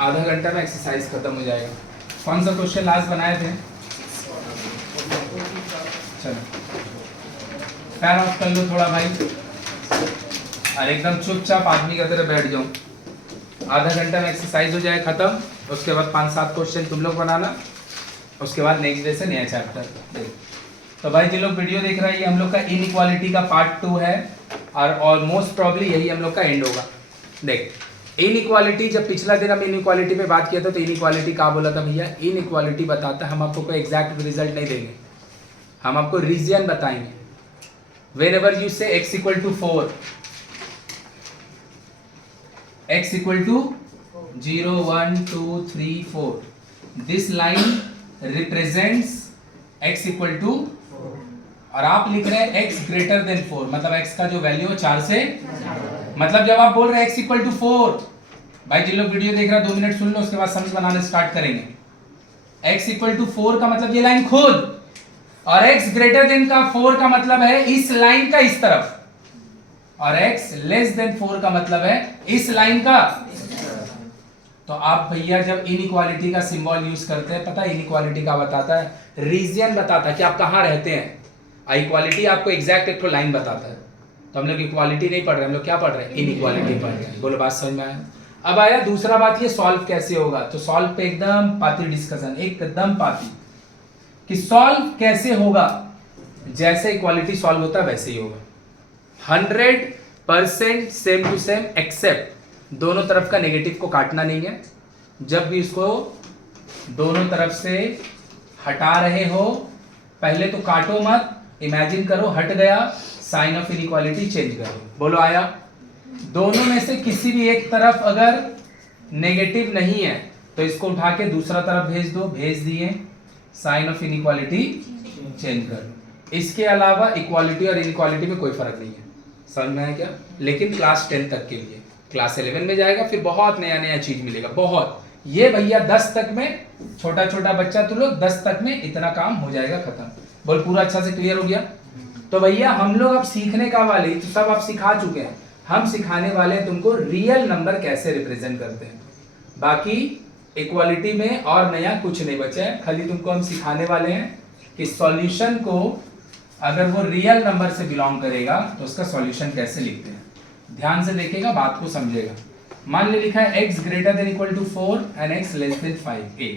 आधा घंटा में एक्सरसाइज खत्म हो जाएगा। कौन सा क्वेश्चन लास्ट बनाए थे? चलो पैर ऑफ कर लो थोड़ा भाई, और एकदम चुपचाप आदमी की तरह बैठ जाओ। आधा घंटा में एक्सरसाइज हो जाए खत्म, उसके बाद 5-7 क्वेश्चन तुम लोग बनाना, उसके बाद नेक्स्ट डे से नया चैप्टर। तो भाई जिन लोग वीडियो देख रहे हैं, ये हम लोग का इनइक्वालिटी का पार्ट 2 है, और मोस्ट प्रॉब्ली यही हम लोग का एंड होगा। देख इनइक्वालिटी, जब पिछला दिन हम इनइक्वालिटी पे बात किया था तो इनइक्वालिटी क्या बोला था भैया? इनइक्वालिटी बताता है, हम आपको कोई एग्जैक्ट रिजल्ट नहीं देंगे, हम आपको रीजन बताएंगे। whenever you say x equal to 4, x equal to 0 1 2 3 4, this line represents x equal to, और आप लिख रहे हैं x greater than 4, मतलब x का जो वैल्यू है 4 से, मतलब जब आप बोल रहे हैं x equal to 4, भाई जिन लोग वीडियो देख रहे हैं 2 मिनट सुन लो, उसके बाद समझ बनाने स्टार्ट करेंगे। x equal to 4 का मतलब ये लाइन खुद, और x ग्रेटर देन का 4 का मतलब है इस लाइन का इस तरफ, और x लेस देन 4 का मतलब है इस लाइन का। तो आप भैया जब इनइक्वालिटी का सिंबल यूज करते हैं, पता है इनइक्वालिटी का बताता है? रीजन बताता है कि आप कहां रहते हैं। इक्वालिटी आपको एग्जैक्ट एक तो लाइन बताता है। तो हम लोग इक्वालिटी नहीं पढ़ रहे, हम लोग क्या पढ़ रहे हैं? इनइक्वालिटी पढ़ रहे हैं। बोलो बात समझ में आया? अब आया दूसरा बात, ये सॉल्व कैसे होगा। तो सॉल्व पे एकदम पाती डिस्कशन, एकदम पाती कि सॉल्व कैसे होगा। जैसे इक्वालिटी सॉल्व होता है वैसे ही होगा, 100% सेम टू सेम, एक्सेप्ट दोनों तरफ का नेगेटिव को काटना नहीं है। जब भी इसको दोनों तरफ से हटा रहे हो, पहले तो काटो मत, इमेजिन करो हट गया, साइन ऑफ इनइक्वालिटी चेंज करो। बोलो आया? दोनों में से किसी भी एक तरफ अगर नेगेटिव नहीं है तो इसको उठा के दूसरा तरफ भेज दो, भेज दिए, साइन ऑफ इनइक्वालिटी चेंज कर लो। इसके अलावा इक्वालिटी और इनइक्वालिटी में कोई फर्क नहीं है। समझ में आया क्या? लेकिन क्लास 10 तक के लिए, क्लास 11 में जाएगा फिर बहुत नया नया चीज मिलेगा, बहुत। ये भैया 10 तक में, छोटा छोटा बच्चा तो लोग 10 तक में इतना काम हो जाएगा खत्म। बोल पूरा अच्छा से क्लियर हो गया? तो भैया हम लोग अब सीखने का वाले, तो सब आप सिखा चुके हैं, हम सिखाने वाले हैं तुमको रियल नंबर कैसे रिप्रेजेंट करते हैं। बाकी इक्वालिटी में और नया कुछ नहीं बचा है, खाली तुमको हम सिखाने वाले हैं कि सॉल्यूशन को अगर वो रियल नंबर से बिलोंग करेगा तो उसका सॉल्यूशन कैसे लिखते हैं। ध्यान से देखेगा, बात को समझेगा। मान ले लिखा है x greater than equal to 4 and x less than 5 a,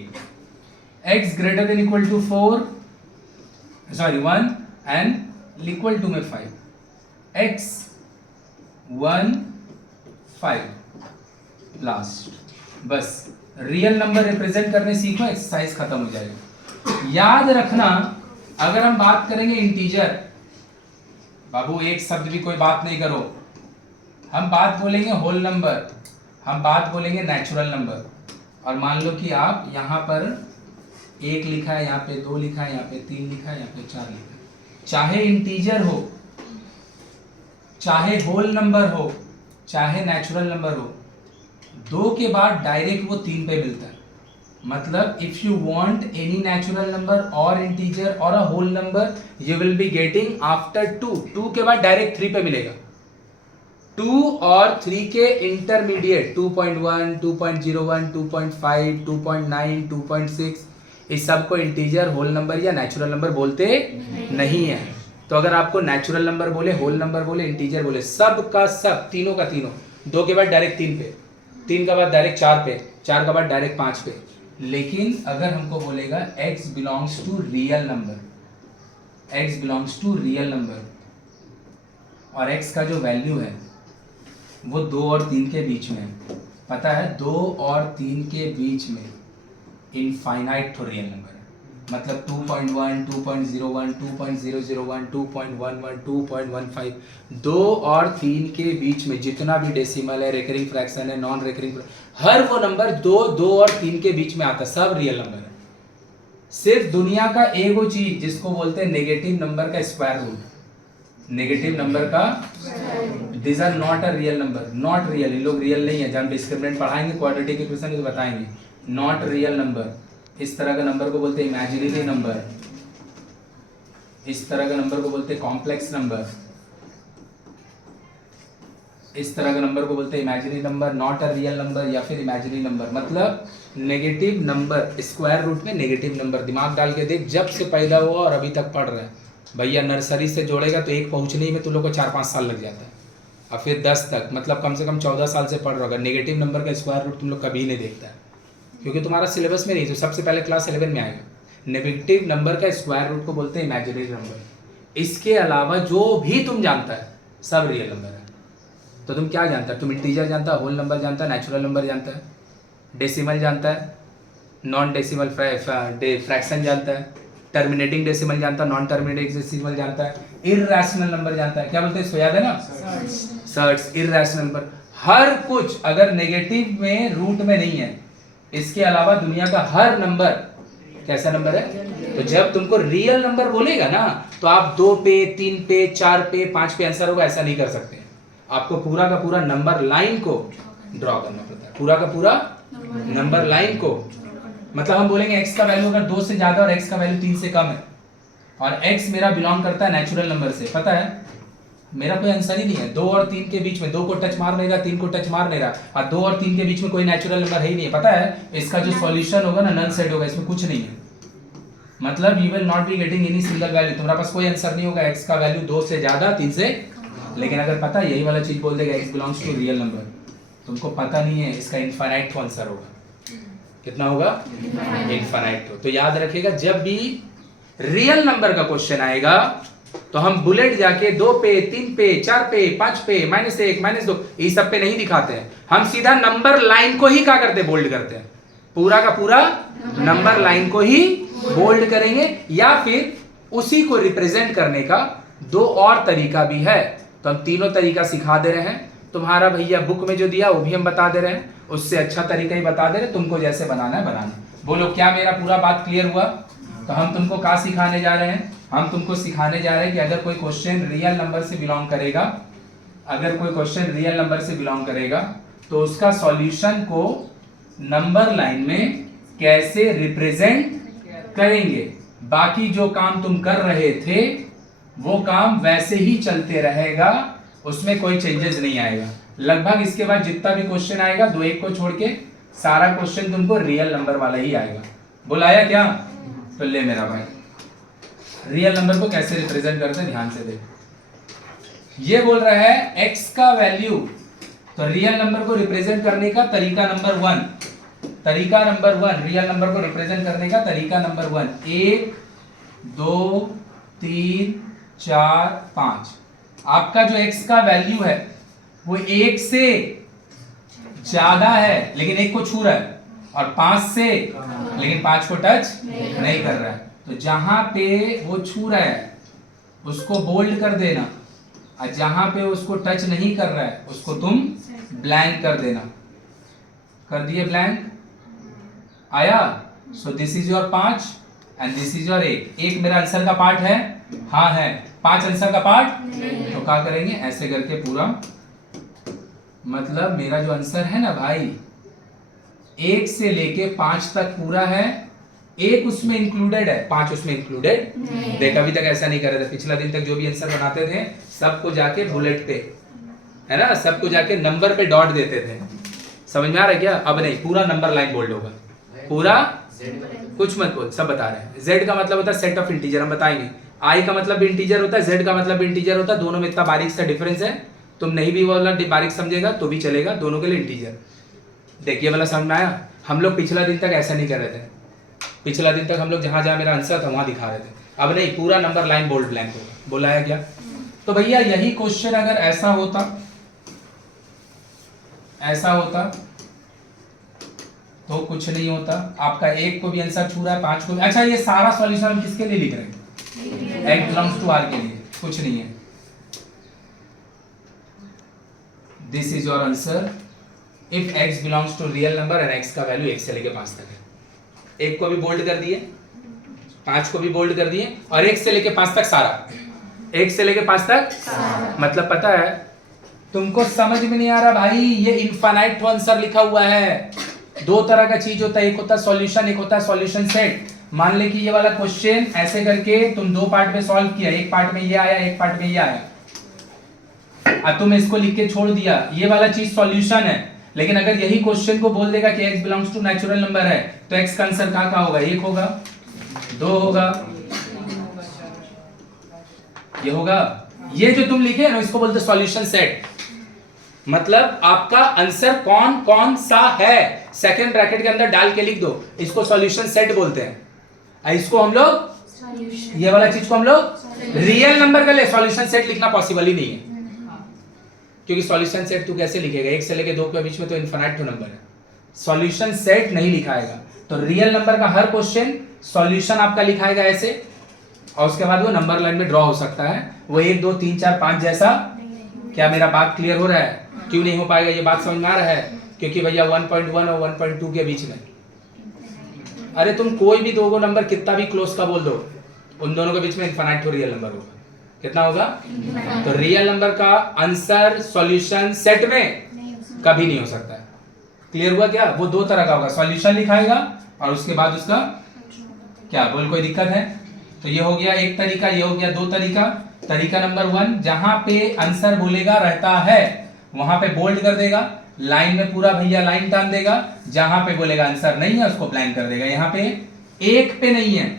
x greater than equal to 1 and equal to में 5, x 1 5 लास्ट। बस रियल नंबर रिप्रेजेंट करने सीखो, एक्सरसाइज खत्म हो जाएगा। याद रखना, अगर हम बात करेंगे इंटीजर, बाबू एक शब्द भी कोई बात नहीं करो, हम बात बोलेंगे होल नंबर, हम बात बोलेंगे नेचुरल नंबर, और मान लो कि आप यहाँ पर 1 लिखा है, यहाँ पे 2 लिखा है, यहाँ पे 3 लिखा है, यहाँ पे 4 लिखा है। चाहे इंटीजर हो, चाहे होल नंबर हो, चाहे नेचुरल नंबर हो, 2 के बाद डायरेक्ट वो 3 पे मिलता है। मतलब if you want any natural number और इंटीजर और a whole number, you will be getting after 2 के बाद डायरेक्ट 3 पे मिलेगा। 2 और 3 के इंटरमीडिएट 2.1 2.01 2.5 2.9 2.6, इस सब को इंटीजर, होल नंबर या नेचुरल नंबर बोलते नहीं है। तो अगर आपको नेचुरल नंबर बोले, होल नंबर बोले, इंटीजर बोले, सब का सब, तीनों का तीनों, 2 के बाद डायरेक्ट 3 पे, 3 का बाद डायरेक्ट 4 पे, 4 का बाद डायरेक्ट 5 पे। लेकिन अगर हमको बोलेगा x belongs to real number, x belongs to real number, और x का जो वैल्यू है वो 2 और 3 के बीच में है, पता है 2 और 3 के बीच में इनफाइनाइट तो रियल नंबर है। मतलब 2.1 2.01 2.001 2.11 2.15, 2 और 3 के बीच में जितना भी डेसिमल है, रिकरिंग फ्रैक्शन है, नॉन रिकरिंग, हर वो नंबर 2 और 3 के बीच में आता है, सब रियल नंबर है। सिर्फ दुनिया का एक वो चीज जिसको बोलते हैं नेगेटिव नंबर का स्क्वायर रूट, नेगेटिव नंबर का, this are not a real number, not real, इन लोग रियल नहीं है। जब हम डिस्क्रिमिनेंट पढ़ाएंगे क्वाड्रेटिक इक्वेशन तो बताएंगे, नॉट रियल नंबर। इस तरह का नंबर को बोलते हैं इमेजिनरी नंबर, इस तरह का नंबर को बोलते हैं कॉम्प्लेक्स नंबर, इस तरह का नंबर को बोलते हैं imaginary number, not a real number या फिर इमेजिनरी नंबर। मतलब नेगेटिव नंबर, स्क्वायर रूट में नेगेटिव नंबर। दिमाग डाल के देख, जब से पैदा हुआ और अभी तक पढ़ रहे हैं भैया, नर्सरी से जोड़ेगा तो एक पहुंचने ही में तुम लोग को 4-5 साल लग जाता है, और फिर 10 तक, मतलब कम से कम 14 साल से पढ़ रहे होगा। नेगेटिव नंबर का स्क्वायर रूट तुम लोग कभी नहीं देखता है, क्योंकि तुम्हारा सिलेबस में नहीं, तो सबसे पहले क्लास 11 में आएगा। नेगेटिव नंबर का स्क्वायर रूट को बोलते हैं इमेजिनरी नंबर। इसके अलावा जो भी तुम जानता है सब रियल नंबर है। तो तुम क्या जानता है? तुम इंटीजर जानता है, होल नंबर जानता है, नेचुरल नंबर जानता है, डेसिमल जानता है, नॉन डेसिमल फ्रैक्शन जानता है, टर्मिनेटिंग डेसिमल जानता है, नॉन टर्मिनेटिंग डेसिमल जानता है, इररेशनल नंबर जानता है। क्या बोलते हैं इसको, याद है ना? Shirts, irrational number. हर कुछ अगर नेगेटिव में रूट में नहीं है, इसके अलावा दुनिया का हर नंबर कैसा नंबर है? तो जब तुमको रियल नंबर बोलेगा ना, तो आप 2 पे, 3 पे, 4 पे, 5 पे आंसर होगा, ऐसा नहीं कर सकते। आपको पूरा का पूरा नंबर लाइन को ड्रॉ करना पड़ता है, पूरा का पूरा नंबर लाइन को। मतलब हम बोलेंगे x का वैल्यू अगर 2 से ज्यादा और x का वैल्यू 3 से कम है, और x मेरा बिलोंग करता है नेचुरल नंबर से, पता है मेरा कोई आंसर ही नहीं है। 2 और 3 के बीच में 2 को टच मार नहीं रहा, 3 को टच मार नहीं रहा, और 2 और 3 के बीच में कोई नेचुरल नंबर है ही नहीं है, पता है इसका जो सॉल्यूशन होगा ना नल सेट होगा, इसमें कुछ नहीं है। मतलब you will not be getting any single value, तुम्हारे पास कोई आंसर नहीं होगा x का वैल्यू 2 से ज्यादा 3 से। लेकिन अगर पता है यही वाला चीज बोल देगा x belongs to real number, तुमको पता नहीं है इसका इनफाइनाइट आंसर होगा। कितना होगा? इनफाइनाइट। तो याद रखिएगा, जब भी रियल नंबर का क्वेश्चन आएगा तो हम बुलेट जाके 2 पे, 3 पे, 4 पे, 5 पे, -1, -2 ये सब पे नहीं दिखाते हैं। हम सीधा नंबर लाइन को ही क्या करते हैं? बोल्ड करते हैं। पूरा का पूरा नंबर लाइन को ही बोल्ड करेंगे, या फिर उसी को रिप्रेजेंट करने का 2 और तरीका भी है। तो हम तीनों तरीका सिखा दे रहे हैं। तुम्हारा भैया बुक में जो दिया वो भी हम बता दे रहे हैं, उससे अच्छा तरीका ही बता दे रहे हैं, तुमको जैसे बनाना है बनाना। बोलो क्या मेरा पूरा बात क्लियर हुआ? तो हम तुमको क्या सिखाने जा रहे हैं? हम तुमको सिखाने जा रहे हैं कि अगर कोई क्वेश्चन रियल नंबर से बिलोंग करेगा, अगर कोई क्वेश्चन रियल नंबर से बिलोंग करेगा तो उसका सॉल्यूशन को नंबर लाइन में कैसे रिप्रेजेंट करेंगे। बाकी जो काम तुम कर रहे थे वो काम वैसे ही चलते रहेगा, उसमें कोई चेंजेस नहीं आएगा। लगभग इसके बाद जितना भी क्वेश्चन आएगा 2-1 को छोड़ के सारा क्वेश्चन तुमको रियल नंबर वाला ही आएगा। बुलाया क्या? तो ले मेरा भाई, रियल नंबर को कैसे रिप्रेजेंट करते हैं ध्यान से देख। ये बोल रहा है x का वैल्यू, तो रियल नंबर को रिप्रेजेंट करने का तरीका नंबर 1, तरीका नंबर 1 रियल नंबर को रिप्रेजेंट करने का तरीका नंबर 1, 1 2 3 4 5। आपका जो x का वैल्यू है वो 1 से ज्यादा है लेकिन 1 को छू रहा है, और 5 से लेकिन 5 को टच नहीं कर रहा है। तो जहां पे वो छू रहा है उसको बोल्ड कर देना, और जहां पे उसको टच नहीं कर रहा है उसको तुम ब्लैंक कर देना। कर दिए ब्लैंक? आया? So this is your 5 and this is your 1। 1 मेरा आंसर का पार्ट है, हाँ है। 5 आंसर का पार्ट, तो क्या करेंगे ऐसे करके पूरा, मतलब मेरा जो आंसर है ना भाई 1 से लेके 5 तक पूरा है, 1 उसमें इंक्लूडेड है, 5 उसमें इंक्लूडेड देख। अभी तक ऐसा नहीं कर रहे थे, पिछला दिन तक जो भी आंसर बनाते थे सबको जाके बुलेट पे, है ना, सबको जाके नंबर पे डॉट देते थे। समझ में आ रहा है क्या? अब नहीं, पूरा नंबर लाइन बोल्ड होगा, पूरा कुछ मत बोल, सब बता रहे हैं। z का मतलब होता है सेट ऑफ इंटीजर, हम बताएंगे। i का मतलब भी इंटीजर होता है, z का मतलब भी इंटीजर होता है। दोनों में इतना बारीक सा डिफरेंस है, तुम नहीं भी वाला बारीक समझेगा तो भी चलेगा, दोनों के लिए इंटीजर। देखिए वाला समझ में आया? हम लोग पिछला दिन तक ऐसा नहीं कर रहे थे, पिछला दिन तक हम लोग जहां जहां मेरा आंसर था वहां दिखा रहे थे। अब नहीं, पूरा नंबर लाइन बोल्ड ब्लैंक होगा। बोलाया क्या? तो भैया यही क्वेश्चन अगर ऐसा होता, ऐसा होता तो कुछ नहीं होता। आपका 1 को भी आंसर छू रहा है, 5 को भी। अच्छा, ये सारा सॉल्यूशन हम किसके लिए लिख रहे हैं? x बिलोंग्स टू r के लिए, कुछ नहीं है। This is your answer if x belongs to real number and x का वैल्यू 1 से लेके 5 तक है। 1 को भी बोल्ड कर दिए, 5 को भी बोल्ड कर दिए, और 1 से लेके 5 तक सारा, 1 से लेके 5 तक। मतलब पता है तुमको समझ में नहीं आ रहा भाई, ये इनफाइनाइट आंसर लिखा हुआ है। 2 तरह का चीज होता है, एक होता है सॉल्यूशन, एक होता है सॉल्यूशन सेट। मान ले कि ये वाला क्वेश्चन ऐसे करके तुम 2 पार्ट में सॉल्व किया, एक पार्ट में ये आया, एक पार्ट में ये आया। अब तुम इसको लिख के छोड़ दिया, ये वाला चीज सॉल्यूशन है। लेकिन अगर यही क्वेश्चन को बोल देगा कि x belongs to natural number है, तो x का आंसर कहाँ होगा? 1 होगा, 2 होगा, ये होगा। ये जो तुम लिखे ना इसको बोलते सॉल्यूशन सेट। मतलब आपका आंसर कौन कौन सा है सेकंड ब्रैकेट के अंदर डाल के लिख दो, इसको सॉल्यूशन सेट बोलते हैं। इसको हम लोग ये वाला चीज को हम लोग रियल नंबर का ले, सॉल्यूशन सेट लिखना पॉसिबल ही नहीं है। क्योंकि सॉल्यूशन सेट तू कैसे लिखेगा? 1 से लेके 2 के बीच में तो इनफिनिट टू नंबर है, सॉल्यूशन सेट नहीं लिखाएगा। तो रियल नंबर का हर क्वेश्चन सॉल्यूशन आपका लिखाएगा ऐसे, और उसके बाद वो नंबर लाइन में ड्रॉ हो सकता है, वो 1 2 3 4 5 जैसा। क्या मेरा बात क्लियर हो रहा है? क्यों नहीं हो पाएगा? ये बात समझ में आ रहा है? क्योंकि भैया 1.1 और 1.2 के बीच में, अरे तुम कोई भी दो नंबर कितना भी क्लोज का बोल दो, उन दोनों के बीच में इनफिनिट रियल नंबर होगा। कितना होगा? तो रियल नंबर का आंसर सॉल्यूशन सेट में कभी नहीं हो सकता है। क्लियर हुआ क्या? वो दो तरह का होगा, सॉल्यूशन लिखाएगा और उसके बाद उसका क्या बोल, कोई दिक्कत है? तो ये हो गया एक तरीका, ये हो गया 2 तरीका। तरीका नंबर 1, जहां पे आंसर बोलेगा रहता है वहां पे बोल्ड कर देगा, लाइन में पूरा भैया लाइन टान देगा। जहां पे बोलेगा आंसर नहीं है उसको ब्लैंक कर देगा। यहाँ पे 1 पे नहीं है,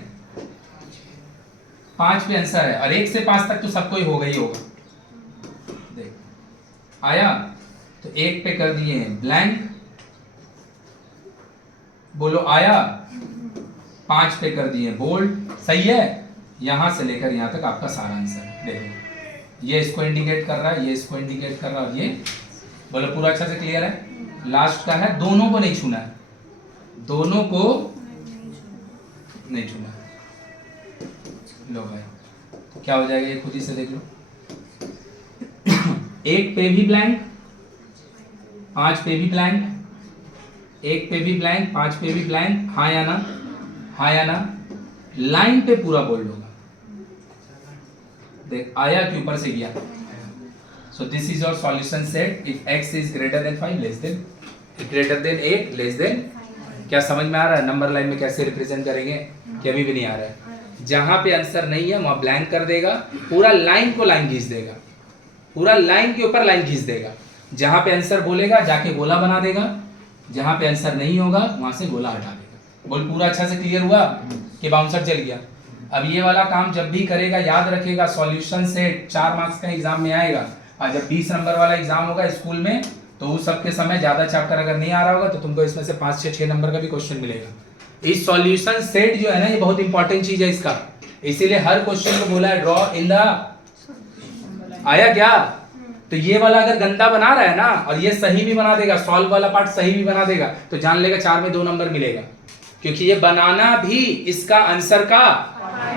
5 पे आंसर है, और 1 से 5 तक तो सबको ही होगा ही होगा। देख आया, तो 1 पे कर दिए ब्लैंक, बोलो आया। 5 पे कर दिए बोल्ड, सही है। यहां से लेकर यहां तक आपका सारा आंसर है। देखो ये इसको इंडिकेट कर रहा है, ये इसको इंडिकेट कर रहा है, ये बोलो पूरा अच्छा से क्लियर है। लास्ट का है दोनों को नहीं छूना है, दोनों को नहीं छूना है। लो भाई क्या हो जाएगा ये खुद ही से देख लो। 1 पे भी ब्लैंक, 5 पे भी ब्लैंक, 1 पे भी ब्लैंक, 5 पे भी ब्लैंक। हाँ या ना? हाँ या ना? लाइन पे पूरा बोल होगा। देख आया कि ऊपर से गया। So this is your solution set if x is greater than 5 less than greater than 8 less than. क्या समझ में आ रहा है? नंबर लाइन में कैसे रिप्रेजेंट करेंगे कि अभी भी नहीं आ रहा है? जहां पे आंसर नहीं है वहां ब्लैंक कर देगा, पूरा लाइन को लाइन खींच देगा, पूरा लाइन के ऊपर लाइन खींच देगा। जहां पे आंसर बोलेगा जाके गोला बना देगा, जहां पे आंसर नहीं होगा वहां से गोला हटा देगा। बोल पूरा अच्छा से क्लियर हुआ कि बाउंसर चल गया? अब ये वाला काम जब भी करेगा याद रखेगा, सॉल्यूशन सेट 4 मार्क्स का एग्जाम में आएगा, और जब 20 नंबर वाला एग्जाम होगा स्कूल में तो उस सब के समय ज्यादा चैप्टर अगर नहीं आ रहा होगा तो तुमको इसमें से 5 से 6 नंबर का भी क्वेश्चन मिलेगा। इस सॉल्यूशन सेट जो है ना ये बहुत इंपॉर्टेंट चीज है इसका, इसीलिए हर क्वेश्चन को बोला है ड्रॉ इन द। आया क्या? तो ये वाला अगर गंदा बना रहा है ना और ये सही भी बना देगा, सॉल्व वाला पार्ट सही भी बना देगा, तो जान लेगा 4 में 2 नंबर मिलेगा, क्योंकि ये बनाना भी इसका आंसर का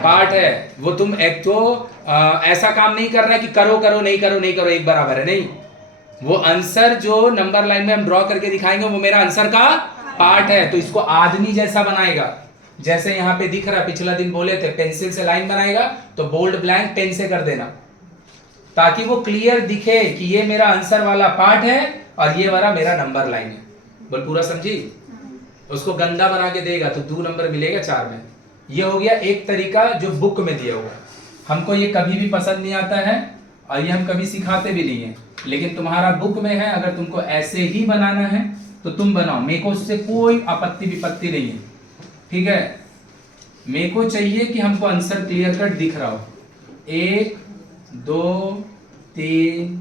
पार्ट है। वो तुम एक तो ऐसा काम नहीं कर रहा है कि करो करो नहीं करो नहीं करो एक बराबर है, नहीं। वो आंसर जो नंबर लाइन में हम ड्रॉ करके दिखाएंगे वो मेरा आंसर का पार्ट है। तो इसको आदमी जैसा बनाएगा, जैसे यहाँ पे दिख रहा है, पिछला दिन बोले थे पेंसिल से लाइन बनाएगा तो बोल्ड ब्लैंक पेन से कर देना, ताकि वो क्लियर दिखे कि ये मेरा आंसर वाला पार्ट है और ये वाला मेरा नंबर लाइन है। बोल पूरा समझी? उसको गंदा बना के देगा तो 2 नंबर मिलेगा 4 में। ये हो गया एक तरीका जो बुक में दिया हुआ है। हमको ये कभी भी पसंद नहीं आता है और ये हम कभी सिखाते भी नहीं है, लेकिन तुम्हारा बुक में है, अगर तुमको ऐसे ही बनाना है तो तुम बनाओ, मेरे को उससे कोई आपत्ति विपत्ति नहीं है, ठीक है। मेरे को चाहिए कि हमको आंसर क्लियर कट दिख रहा हो। 1 2 3,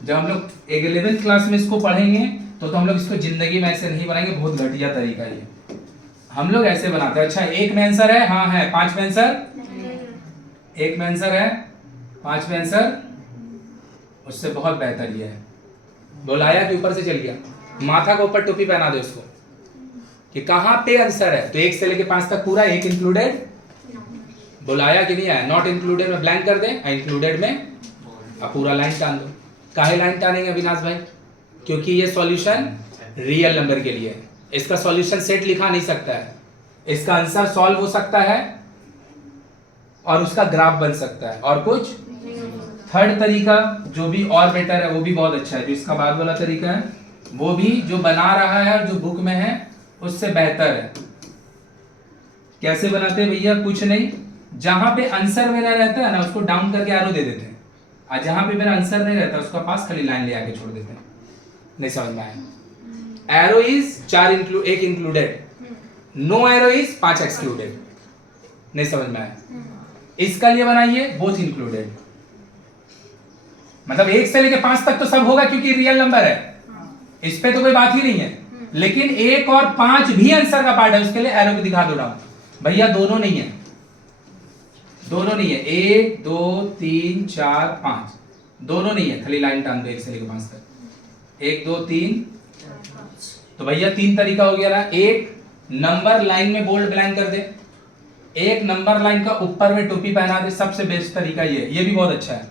जब हम लोग 11th क्लास में इसको पढ़ेंगे तो हम लोग इसको जिंदगी में ऐसे नहीं बनाएंगे, बहुत घटिया तरीका ये हम लोग ऐसे बनाते हैं। अच्छा 1 में आंसर है? हाँ है। 5 में आंसर? 1 में आंसर है, 5 में आंसर, उससे बहुत बेहतर ये है। बुलाया कि ऊपर से चल गया, माथा के ऊपर टोपी पहना दो इसको कि कहां पे आंसर है। तो 1 से लेके 5 तक पूरा 1 इंक्लूडेड, बुलाया कि नहीं आया? नॉट इंक्लूडेड में ब्लैंक कर दे, इंक्लूडेड में अब पूरा लाइन टान दो। काहे लाइन टानेंगे अविनाश भाई? क्योंकि ये सॉल्यूशन रियल नंबर के लिए है, इसका सॉल्यूशन सेट लिखा नहीं सकता है, इसका आंसर सॉल्व हो सकता है और उसका ग्राफ बन सकता है और कुछ। थर्ड तरीका जो भी और बेटर है वो भी बहुत अच्छा है, जो इसका बाद वाला तरीका है वो भी जो बना रहा है और जो बुक में है उससे बेहतर है। कैसे बनाते हैं भैया? कुछ नहीं, जहां पे आंसर मेरा रहता है ना उसको डाउन करके एरो दे देते हैं, और जहां पे मेरा आंसर नहीं रहता उसका पास खाली लाइन ले आके छोड़ देते हैं। नहीं समझ में आया? Arrow is 1 included, no arrow is 5 excluded. नहीं समझ में आया? इसका लिए बनाइए बोथ इंक्लूडेड, मतलब 1 से लेके 5 तक तो सब होगा क्योंकि रियल नंबर है, इस पे तो कोई बात ही नहीं है। लेकिन 1 और 5 भी आंसर का पार्ट है, उसके लिए एरो को दिखा दो डाउन। भैया दोनों नहीं है, दोनों नहीं है, 1 2 3 4 5 दोनों नहीं है, खाली लाइन टान दो 1 से लेके 5 तक। 1 2 3, तो भैया 3 तरीका हो गया ना। एक नंबर लाइन में बोल्ड ब्लैंक कर दे, एक नंबर लाइन का ऊपर में टोपी पहना दे, सबसे बेस्ट तरीका ये भी बहुत अच्छा है,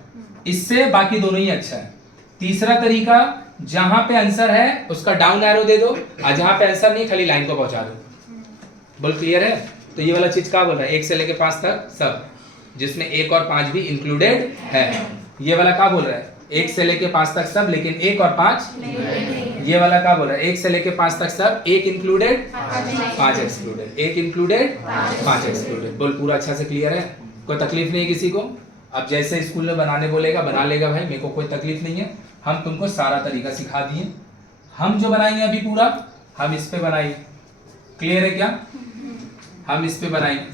इससे बाकी दोनों ही अच्छा है। तीसरा तरीका, जहां पे आंसर है उसका डाउन एरो दे दो, और जहां पे आंसर नहीं खाली लाइन को पहुंचा दो। बोल क्लियर है? तो ये वाला चीज क्या बोल रहा है, 1 से लेके 5 तक सब, जिसमें 1 और 5 भी इंक्लूडेड है। ये वाला क्या बोल रहा है, 1 से लेके 5 तक सब, लेकिन 1 और 5। ये वाला क्या बोल रहा है, 1 से लेके 5 तक सब, 1 इंक्लूडेड 5 एक्सक्लूडेड, 1 इंक्लूडेड 5 एक्सक्लूडेड। बोल पूरा अच्छा से क्लियर है? कोई तकलीफ नहीं है किसी को? अब जैसे स्कूल में बनाने बोलेगा बना लेगा भाई, मेरे को कोई तकलीफ नहीं है। हम तुमको सारा तरीका सिखा दिए, हम जो बनाएंगे अभी पूरा हम इस पे बनाएंगे। क्लियर है क्या? हम इस पे बनाएंगे,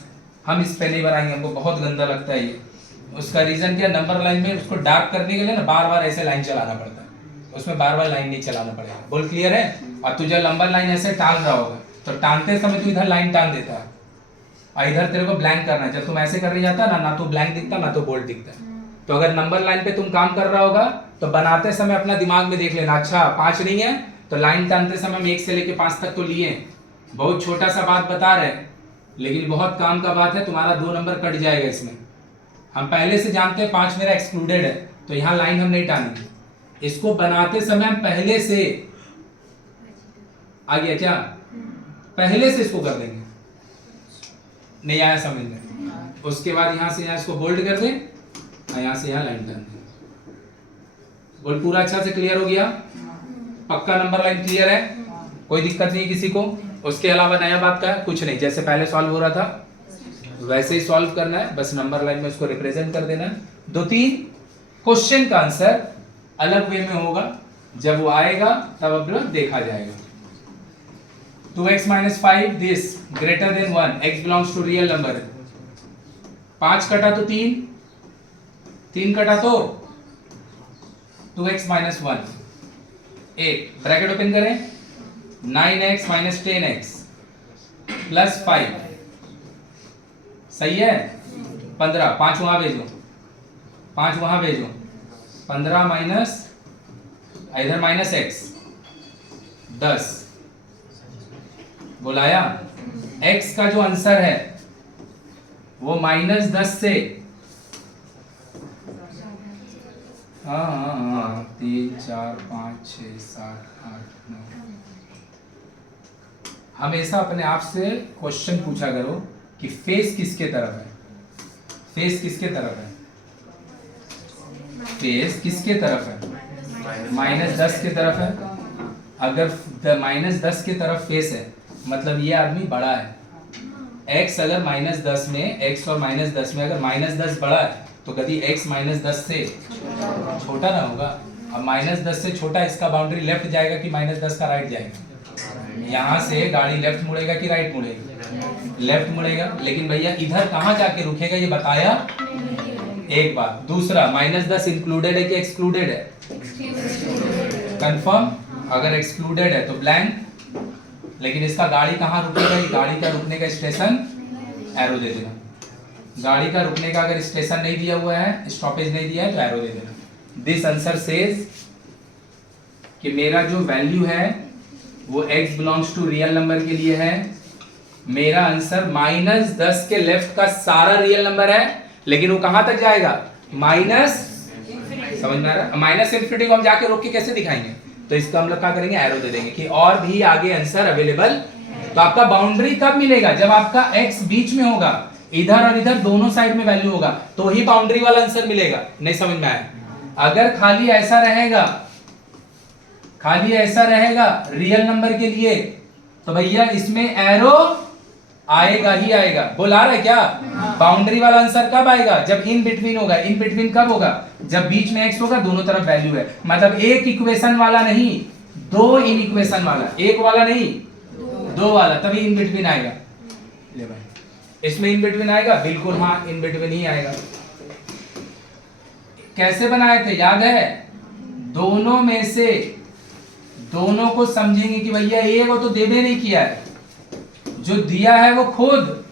हम इस पे नहीं बनाएंगे, हमको बहुत गंदा लगता है ये। उसका रीजन क्या, नंबर लाइन में उसको डार्क करने के लिए ना बार बार ऐसे लाइन चलाना पड़ता है, उसमें बार बार लाइन नहीं चलाना पड़ेगा। बोल क्लियर है? और तुझे लंबा लाइन ऐसे टान रहा होगा तो टानते समय तू इधर लाइन टान देता है और इधर तेरे को ब्लैंक करना है। जब तुम ऐसे कर रही जाता ना, ना तो ब्लैंक दिखता ना तो बोल्ड दिखता है। तो अगर नंबर लाइन पे तुम काम कर रहा होगा तो बनाते समय अपना दिमाग में देख लेना, अच्छा 5 नहीं है तो लाइन टानते समय हम 1 से लेके 5 तक तो लिए। बहुत छोटा सा बात बता रहे हैं लेकिन बहुत काम का बात है, तुम्हारा 2 नंबर कट जाएगा इसमें। हम पहले से जानते हैं 5 मेरा एक्सक्लूडेड है, तो यहाँ लाइन हम नहीं टानेंगे। इसको बनाते समय हम पहले से, आ गया क्या, पहले से इसको कर देंगे। नहीं आया समझ में? उसके बाद यहां से यहाँ इसको बोल्ड कर दें और यहां से यहाँ लाइन टान दें। बोल पूरा अच्छा से क्लियर हो गया? पक्का नंबर लाइन क्लियर है? कोई दिक्कत नहीं किसी को? उसके अलावा नया बात का है कुछ नहीं, जैसे पहले सॉल्व हो रहा था वैसे ही सॉल्व करना है, बस नंबर लाइन में उसको रिप्रेजेंट कर देना है। 2-3 क्वेश्चन का आंसर अलग वे में होगा, जब वो आएगा तब अब देखा जाएगा। 2x - 5 this greater than 1, x belongs to real number. 5 कटा तो 3, 3 कटा तो 2x - 1, 8 ब्रैकेट ओपन करें, 9x - 10x प्लस 5 सही है 15, 5 वहां भेजो, 5 वहां भेजो, 15 माइनस इधर माइनस x 10 बुलाया। x का जो आंसर है वो -10 से, हाँ 3 4 5 6 7 8 9। हमेशा अपने आप से क्वेश्चन पूछा करो कि फेस किसके तरफ है, फेस किसके तरफ है, फेस किसके तरफ है, -10 की तरफ है। अगर -10 की तरफ फेस है मतलब ये आदमी बड़ा है। x अगर -10 में, x और -10 में अगर -10 बड़ा है तो कभी x -10 से छोटा ना होगा। अब -10 से छोटा, इसका बाउंड्री लेफ्ट जाएगा कि -10 का राइट जाएगा? यहाँ से गाड़ी लेफ्ट मुड़ेगा कि राइट मुड़ेगा? लेफ्ट मुड़ेगा। लेकिन भैया इधर कहाँ जाके रुकेगा ये बताया एक बात। दूसरा, -10 इंक्लूडेड है कि एक्सक्लूडेड है? कंफर्म। अगर एक्सक्लूडेड है तो ब्लैंक, लेकिन इसका गाड़ी कहाँ रुकेगा, गाड़ी का रुकने का स्टेशन एरो दे देना। गाड़ी का रुकने का अगर स्टेशन नहीं दिया हुआ है, स्टॉपेज नहीं दिया है तो एरो दे देना। दिस आंसर सेज कि मेरा जो वैल्यू है वो x belongs to real number के लिए है। मेरा आंसर -10 के लेफ्ट का सारा रियल नंबर है, लेकिन वो कहां तक जाएगा, माइनस, समझ में आ रहा है? माइनस इंफिनिटी को हम जाके रोक के कैसे दिखाएंगे? तो इसका हम लोग क्या करेंगे, एरो दे देंगे कि और भी आगे आंसर अवेलेबल। तो आपका बाउंड्री कब मिलेगा, जब आपका x बीच में होगा, इधर और इधर दोनों साइड में वैल्यू होगा, तो ही बाउंड्री वाला आंसर मिलेगा। नहीं समझ में आया? अगर खाली ऐसा रहेगा, खाली ऐसा रहेगा रियल नंबर के लिए, तो भैया इसमें एरो आएगा ही आएगा। बोल आ रहा है क्या? बाउंड्री वाला आंसर कब आएगा? जब इन बिटवीन होगा। इन बिटवीन कब होगा? जब बीच में x होगा, दोनों तरफ वैल्यू है। मतलब एक इक्वेशन वाला नहीं, दो इन इक्वेशन वाला, एक वाला नहीं दो वाला, तभी इन बिटवीन आएगा। ले भाई, इसमें इन बिटवीन आएगा? बिल्कुल हाँ, इन बिटवीन ही आएगा। कैसे बनाए थे याद है? दोनों में से दोनों को समझेंगे कि भैया ये वो तो देवे नहीं किया है, जो दिया है वो खुद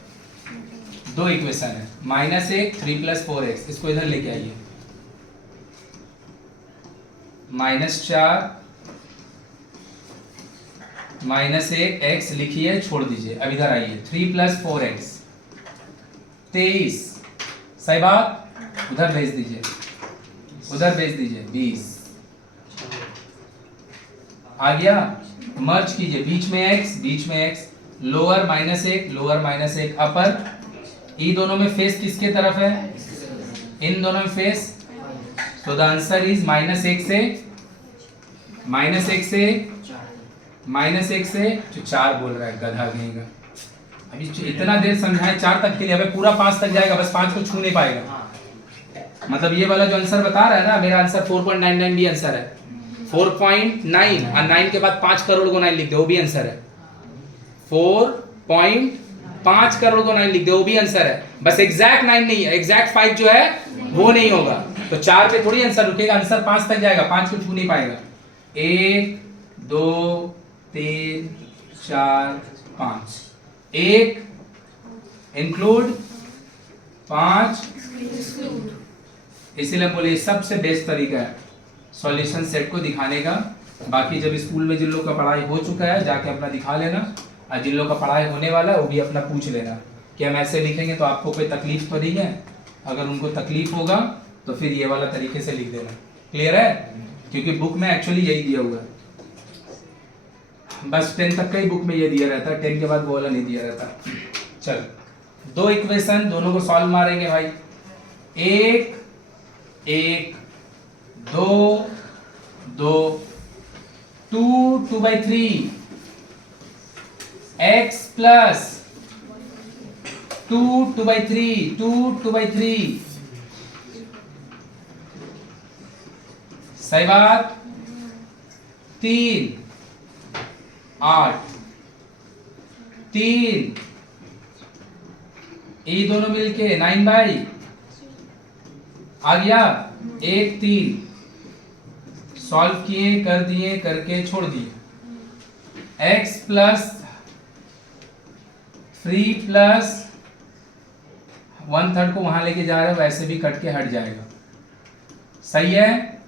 दो इक्वेशन है, -1 3 + 4x, इसको इधर लेके आइए, -4 -1 x लिखिए, छोड़ दीजिए। अब इधर आइए, 3 + 4x 23, सही बात, उधर भेज दीजिए, उधर भेज दीजिए 20 आ गया। मर्ज कीजिए, बीच में x, बीच में x, लोअर -1 लोअर -1 अपर, ई दोनों में फेस किसके तरफ है? इन दोनों में फेस, तो द आंसर इज -1 से -1 से जो 4 बोल रहा है गधा कहीं का। अभी इतना देर समझाए 4 तक के लिए, अबे पूरा 5 तक जाएगा, बस 5 को छू नहीं पाएगा। मतलब ये वाला जो आंसर बता रहा है ना, मेरा आंसर 4.99 भी आंसर है, 4.9 और 9 के बाद 5 करोड़ को 9 लिख दे, वो भी आंसर है। 4.5 करोड़ को 9 लिख दे, वो भी आंसर है। बस एग्जैक्ट 9 नहीं है, एग्जैक्ट 5 जो है वो नहीं होगा। तो 4 पे थोड़ी आंसर रुकेगा, आंसर 5 तक जाएगा, 5 को छू नहीं पाएगा। 1 2 3 4 5, 1 इंक्लूड 5, इसीलिए बोले सबसे बेस्ट तरीका है सॉल्यूशन सेट को दिखाने का। बाकी जब स्कूल में जिन लोग का पढ़ाई हो चुका है जाके अपना दिखा लेना, और जिन लोग का पढ़ाई होने वाला है वो भी अपना पूछ लेना कि हम ऐसे लिखेंगे तो आपको कोई तकलीफ तो नहीं है। अगर उनको तकलीफ होगा तो फिर ये वाला तरीके से लिख देना। क्लियर है? क्योंकि बुक में एक्चुअली यही दिया हुआ है, बस 10 तक का ही बुक में ये दिया रहता है, 10 के बाद वो वाला नहीं दिया रहता। चल, दो इक्वेशन, दोनों को सॉल्व मारेंगे भाई। 1 1 2 2 2 2/3 x प्लस 2 2/3 2 2/3, सही बात। 3 8 3, ये दोनों मिलके 9/, आ गया। 1 3 सॉल्व किए, कर दिए, करके छोड़ दिए। x प्लस 3 प्लस 1/3 को वहां लेके जा रहे हो, वैसे भी कट के हट जाएगा, सही है।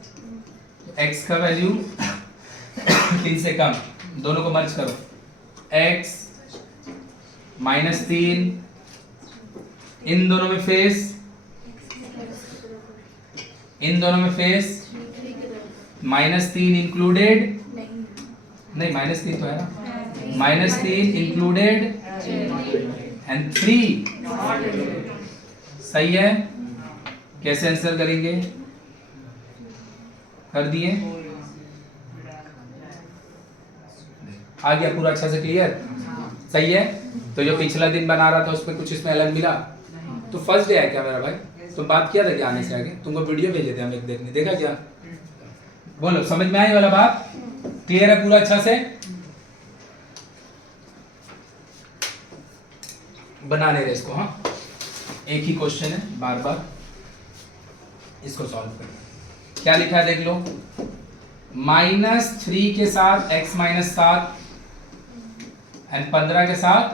x का वैल्यू 3 से कम, दोनों को मर्ज करो। x -3, इन दोनों में फेस, इन दोनों में फेस, -3 इंक्लूडेड, नहीं -3 तो है ना, -3 इंक्लूडेड एंड 3, सही है। कैसे आंसर करेंगे? कर दिए, आ गया पूरा अच्छा से क्लियर, सही है। तो जो पिछला दिन बना रहा था उसमें कुछ इसमें अलग मिला, तो फर्स्ट डे है क्या मेरा भाई? तुम बात किया था क्या आने से आगे? तुमको वीडियो भेजे थे हम एक देखने, देखा क्या? बोलो, समझ में आई वाला बात? क्लियर है पूरा अच्छा से? बना ले रहे इसको, हाँ एक ही क्वेश्चन है, बार बार इसको सॉल्व करना। क्या लिखा है देख लो, -3 के साथ x -7 एंड 15 के साथ,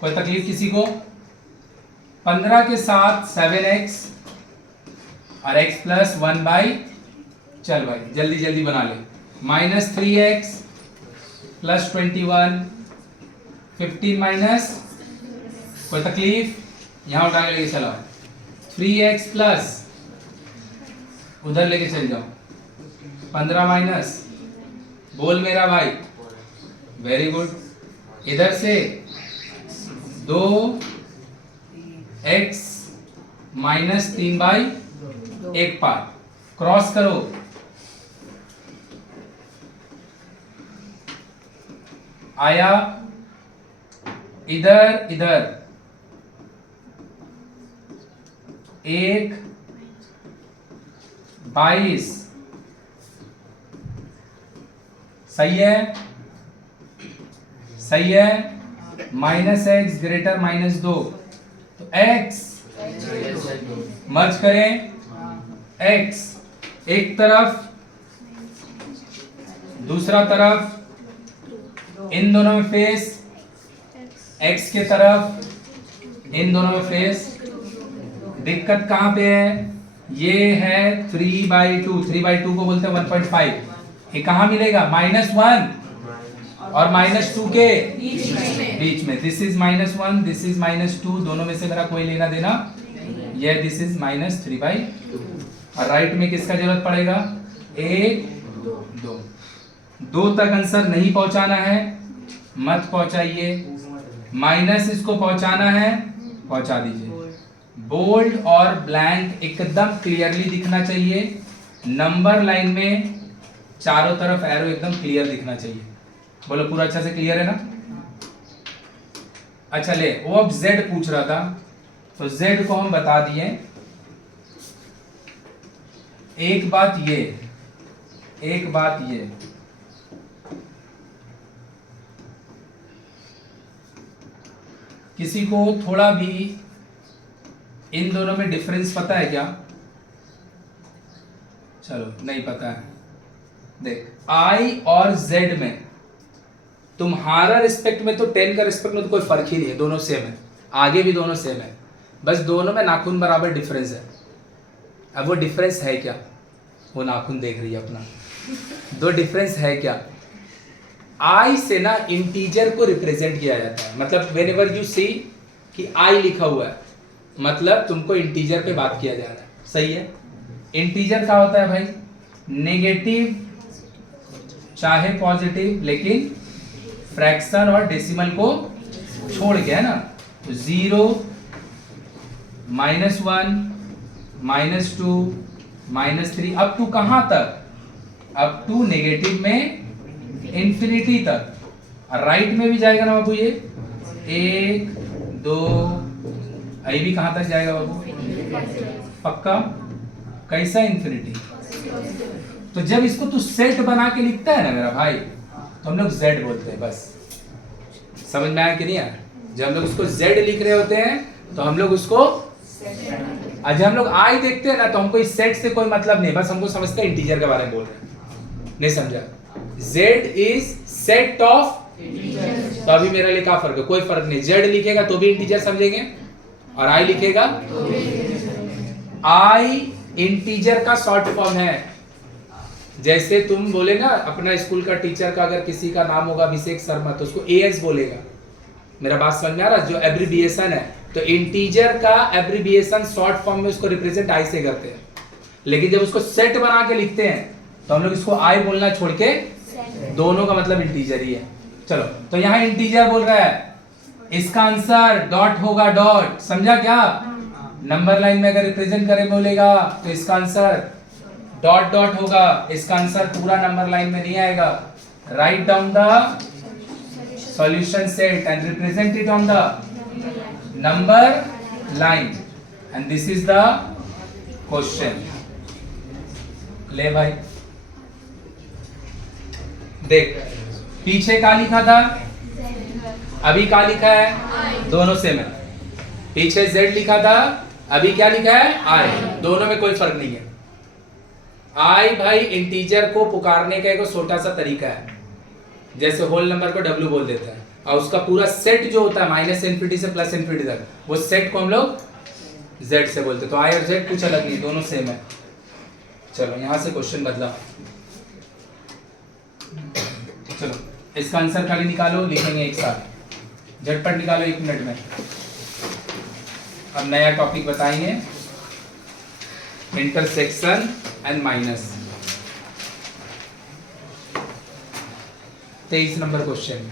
कोई तकलीफ किसी को? 15 के साथ 7x और x प्लस 1/, चल भाई जल्दी जल्दी बना ले। -3x प्लस 21 15 माइनस, कोई तकलीफ? यहां उठा के लेके चला। 3x प्लस, उधर लेके चल जाओ, 15 माइनस, बोल मेरा भाई, वेरी गुड। इधर से 2x - 3/1 पार, क्रॉस करो, आया। इधर इधर एक 22, सही है, सही है। माइनस एक्स ग्रेटर -2, तो एक्स मर्ज करें, एक्स एक तरफ दूसरा तरफ, इन दोनों में फेस, एक्स के तरफ इन दोनों में फेस। दिक्कत कहां पे है, ये है 3/2, 3/2 को बोलते हैं 1.5। ये कहां मिलेगा, -1 और -2 के बीच में। दिस इज -1, दिस इज -2, दोनों में से मेरा कोई लेना देना, ये दिस इज -3/2। और राइट में किसका जरूरत पड़ेगा, 1 2 तक आंसर नहीं पहुंचाना है, मत पहुंचाइए। माइनस इसको पहुंचाना है, पहुंचा दीजिए। बोल्ड और ब्लैंक एकदम क्लियरली दिखना चाहिए। नंबर लाइन में चारों तरफ एरो एकदम क्लियर दिखना चाहिए। बोलो पूरा अच्छा से क्लियर है ना। अच्छा ले, वो अब z पूछ रहा था, तो z को हम बता दिए। एक बात ये किसी को थोड़ा भी इन दोनों में डिफरेंस पता है क्या, चलो नहीं पता है, देख I और Z में तुम्हारा रिस्पेक्ट में तो 10 का रिस्पेक्ट में तो कोई फर्क ही नहीं है, दोनों सेम है, आगे भी दोनों सेम है, बस दोनों में नाखून बराबर डिफरेंस है। अब वो डिफरेंस है क्या, वो नाखून देख रही है अपना, दो डिफरेंस है क्या। I से ना इंटीजर को रिप्रेजेंट किया जाता है, मतलब व्हेनेवर यू सी कि I लिखा हुआ है मतलब तुमको इंटीजर पे बात किया जा रहा है, सही है। इंटीजर क्या होता है भाई, नेगेटिव चाहे पॉजिटिव, लेकिन फ्रैक्शन और डेसिमल को छोड़ के, है ना। तो 0 -1 -2 -3 अप टू कहां तक, अप टू नेगेटिव में इंफिनिटी तक। और राइट में भी जाएगा ना बाबू, ये 1 2 आई भी कहां तक जाएगा बाबू, पक्का, कैसा इंफिनिटी। तो जब इसको तू सेट बना के लिखता है ना मेरा भाई, तो हम लोग z बोलते हैं, बस समझ में आया कि नहीं आया। जब हम लोग उसको z लिख रहे होते हैं तो हम लोग उसको, जब हम लोग I देखते हैं ना तो हमको इस सेट से कोई मतलब नहीं, बस हमको समझते हैं इंटीजर के बारे में बोल रहे हैं, नहीं समझा। z इज सेट ऑफ, तो अभी मेरे लिए क्या फर्क है, कोई फर्क नहीं। z लिखेगा तो भी इंटीजर समझेंगे और I लिखेगा, I इंटीजर का शॉर्ट फॉर्म है। जैसे तुम बोले ना अपना स्कूल का टीचर का अगर किसी का नाम होगा अभिषेक शर्मा तो उसको AS बोलेगा, मेरा बात समझ में आ रहा, जो एब्रीविएशन है। तो इंटीजर का एब्रीविएशन शॉर्ट फॉर्म में उसको रिप्रेजेंट I से करते हैं, लेकिन जब उसको सेट बना के लिखते हैं तो हम लोग इसको I बोलना छोड़ के दोनों का मतलब इंटीजर ही है। चलो, तो यहाँ इंटीजर बोल रहा है, इसका आंसर डॉट होगा, डॉट, समझा क्या। नंबर लाइन में अगर रिप्रेजेंट करे बोलेगा तो इसका आंसर डॉट डॉट होगा, इसका आंसर पूरा नंबर लाइन में नहीं आएगा। Write down the solution set and represent it on the number line and this is the question. ले भाई देख, पीछे क्या लिखा था, अभी क्या लिखा है, दोनों सेम है। पीछे z लिखा था, अभी क्या लिखा है, I, दोनों में कोई फर्क नहीं है। I भाई इंटीजर को पुकारने का एक छोटा सा तरीका है, जैसे होल नंबर को W बोल देता है, और उसका पूरा सेट जो होता है माइनस इनफिनिटी से प्लस इनफिनिटी तक, वो सेट को हम लोग Z से बोलते हैं। तो I और Z कुछ अलग नहीं, दोनों सेम है। चलो यहां से क्वेश्चन बदला, चलो इसका आंसर खाली निकालो, लिखेंगे एक साथ, झटपट निकालो 1 मिनट में। अब नया टॉपिक बताएंगे, intersection and minus. 23 number question,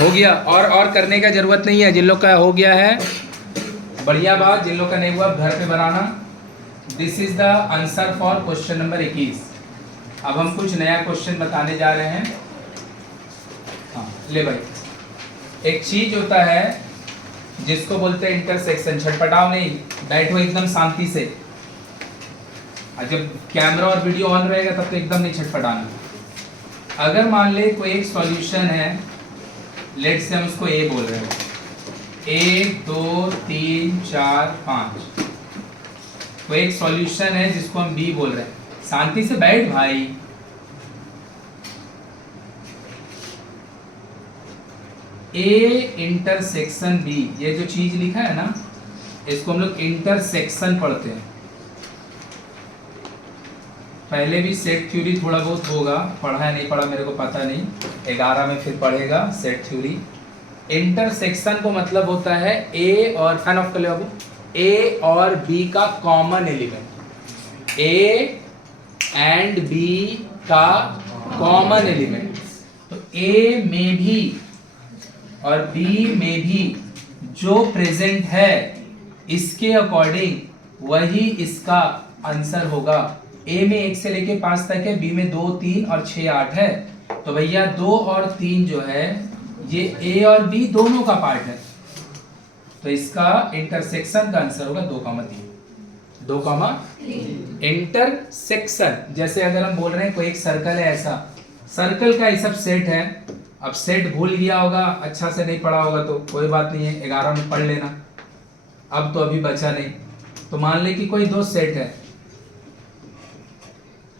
हो गया, और करने का जरूरत नहीं है। जिन लोग का हो गया है बढ़िया बात, जिन लोग का नहीं हुआ घर पे बनाना। This is the answer for question number 21। अब हम कुछ नया क्वेश्चन बताने जा रहे हैं। हाँ ले भाई, एक चीज होता है जिसको बोलते हैं इंटरसेक्शन। छटपटाओ नहीं, बैठो एकदम शांति से। जब कैमरा और वीडियो ऑन रहेगा तब तो एकदम नहीं छटपटाना। अगर मान ले कोई एक सॉल्यूशन है, लेट से हम उसको ए बोल रहे हैं, 1 2 3 4 5। कोई एक सॉल्यूशन है जिसको हम बी बोल रहे हैं। शांति से बैठ भाई। ए इंटरसेक्शन बी, ये जो चीज लिखा है ना, इसको हम लोग इंटरसेक्शन पढ़ते हैं। पहले भी सेट थ्योरी थोड़ा बहुत होगा, पढ़ा है नहीं पढ़ा मेरे को पता नहीं, 11 में फिर पढ़ेगा सेट थ्योरी। इंटरसेक्शन को मतलब होता है ए और फैन ऑफ कर लो, ए और बी का common element, A and B का कॉमन एलिमेंट। तो ए में भी और बी में भी जो प्रेजेंट है इसके अकॉर्डिंग वही इसका आंसर होगा। ए में 1 से लेके 5 तक है, बी में 2 3 और 6 8 है। तो भैया 2 और 3 जो है ये ए और बी दोनों का पार्ट है, तो इसका इंटरसेक्शन का आंसर होगा 2,3। 2,3 इंटरसेक्शन। जैसे अगर हम बोल रहे हैं कोई एक सर्कल है, ऐसा सर्कल का ये सब सेट है। अब सेट भूल गया होगा, अच्छा से नहीं पढ़ा होगा तो कोई बात नहीं है, 11 में पढ़ लेना। अब तो अभी बचा नहीं। तो मान ले कि कोई दो सेट है,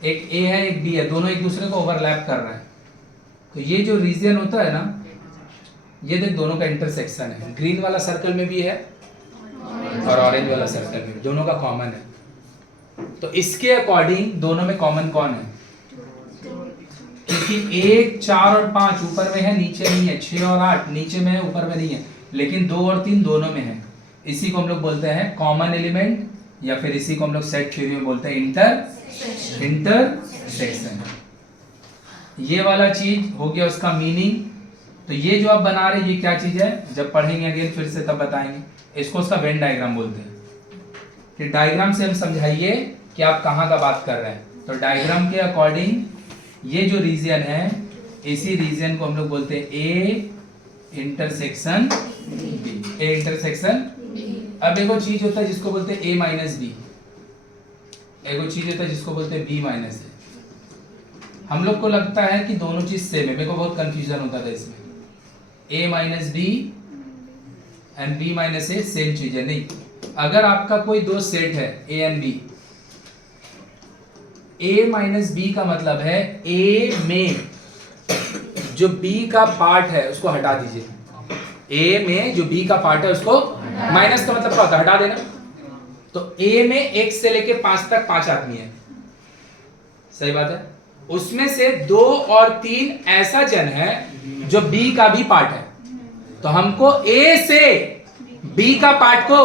एक ए है एक बी है, दोनों एक दूसरे को ओवरलैप कर रहे हैं। तो ये जो रीजन होता है ना, ये देख दोनों का इंटरसेक्शन है। ग्रीन वाला सर्कल में भी है और ऑरेंज वाला सर्कल में, दोनों का कॉमन है। तो इसके अकॉर्डिंग दोनों में कॉमन कौन है? क्योंकि 1 4 और 5 ऊपर में है, नीचे नहीं है। 6 और 8 नीचे में है, ऊपर में नहीं है। लेकिन 2 और 3 दोनों में है। इसी को हम लोग बोलते हैं कॉमन एलिमेंट, या फिर इसी को हम लोग सेट थ्योरी में बोलते हैं इंटरसेक्शन। ये वाला चीज हो गया उसका मीनिंग। तो ये जो आप बना रहे हैं ये क्या चीज है, जब पढ़ेंगे अगेन फिर से तब बताएंगे। इसको उसका वेन डायग्राम बोलते हैं। कि डायग्राम से हम समझाइए कि आप कहाँ का बात कर रहे हैं। तो डायग्राम के अकॉर्डिंग ये जो रीजन है, इसी रीजन को हम लोग बोलते हैं A intersection B. A intersection. अब एगो चीज होता है जिसको बोलते हैं ए माइनस बी, एगो चीज होता है जिसको बोलते हैं बी माइनस ए। हम लोग को लगता है कि दोनों चीज सेम है, मेरे को बहुत कंफ्यूजन होता था इसमें। A minus B and B minus A same चीज है, नहीं। अगर आपका कोई दो सेट है A and B, A minus B का मतलब है ए में जो बी का पार्ट है उसको हटा दीजिए। ए में जो बी का पार्ट है उसको, माइनस का मतलब क्या होता है? हटा देना। तो ए में 1 से लेके 5 तक 5 आदमी है, सही बात है। उसमें से 2 और 3 ऐसा जन है जो बी का भी पार्ट है। तो हमको ए से बी का पार्ट को,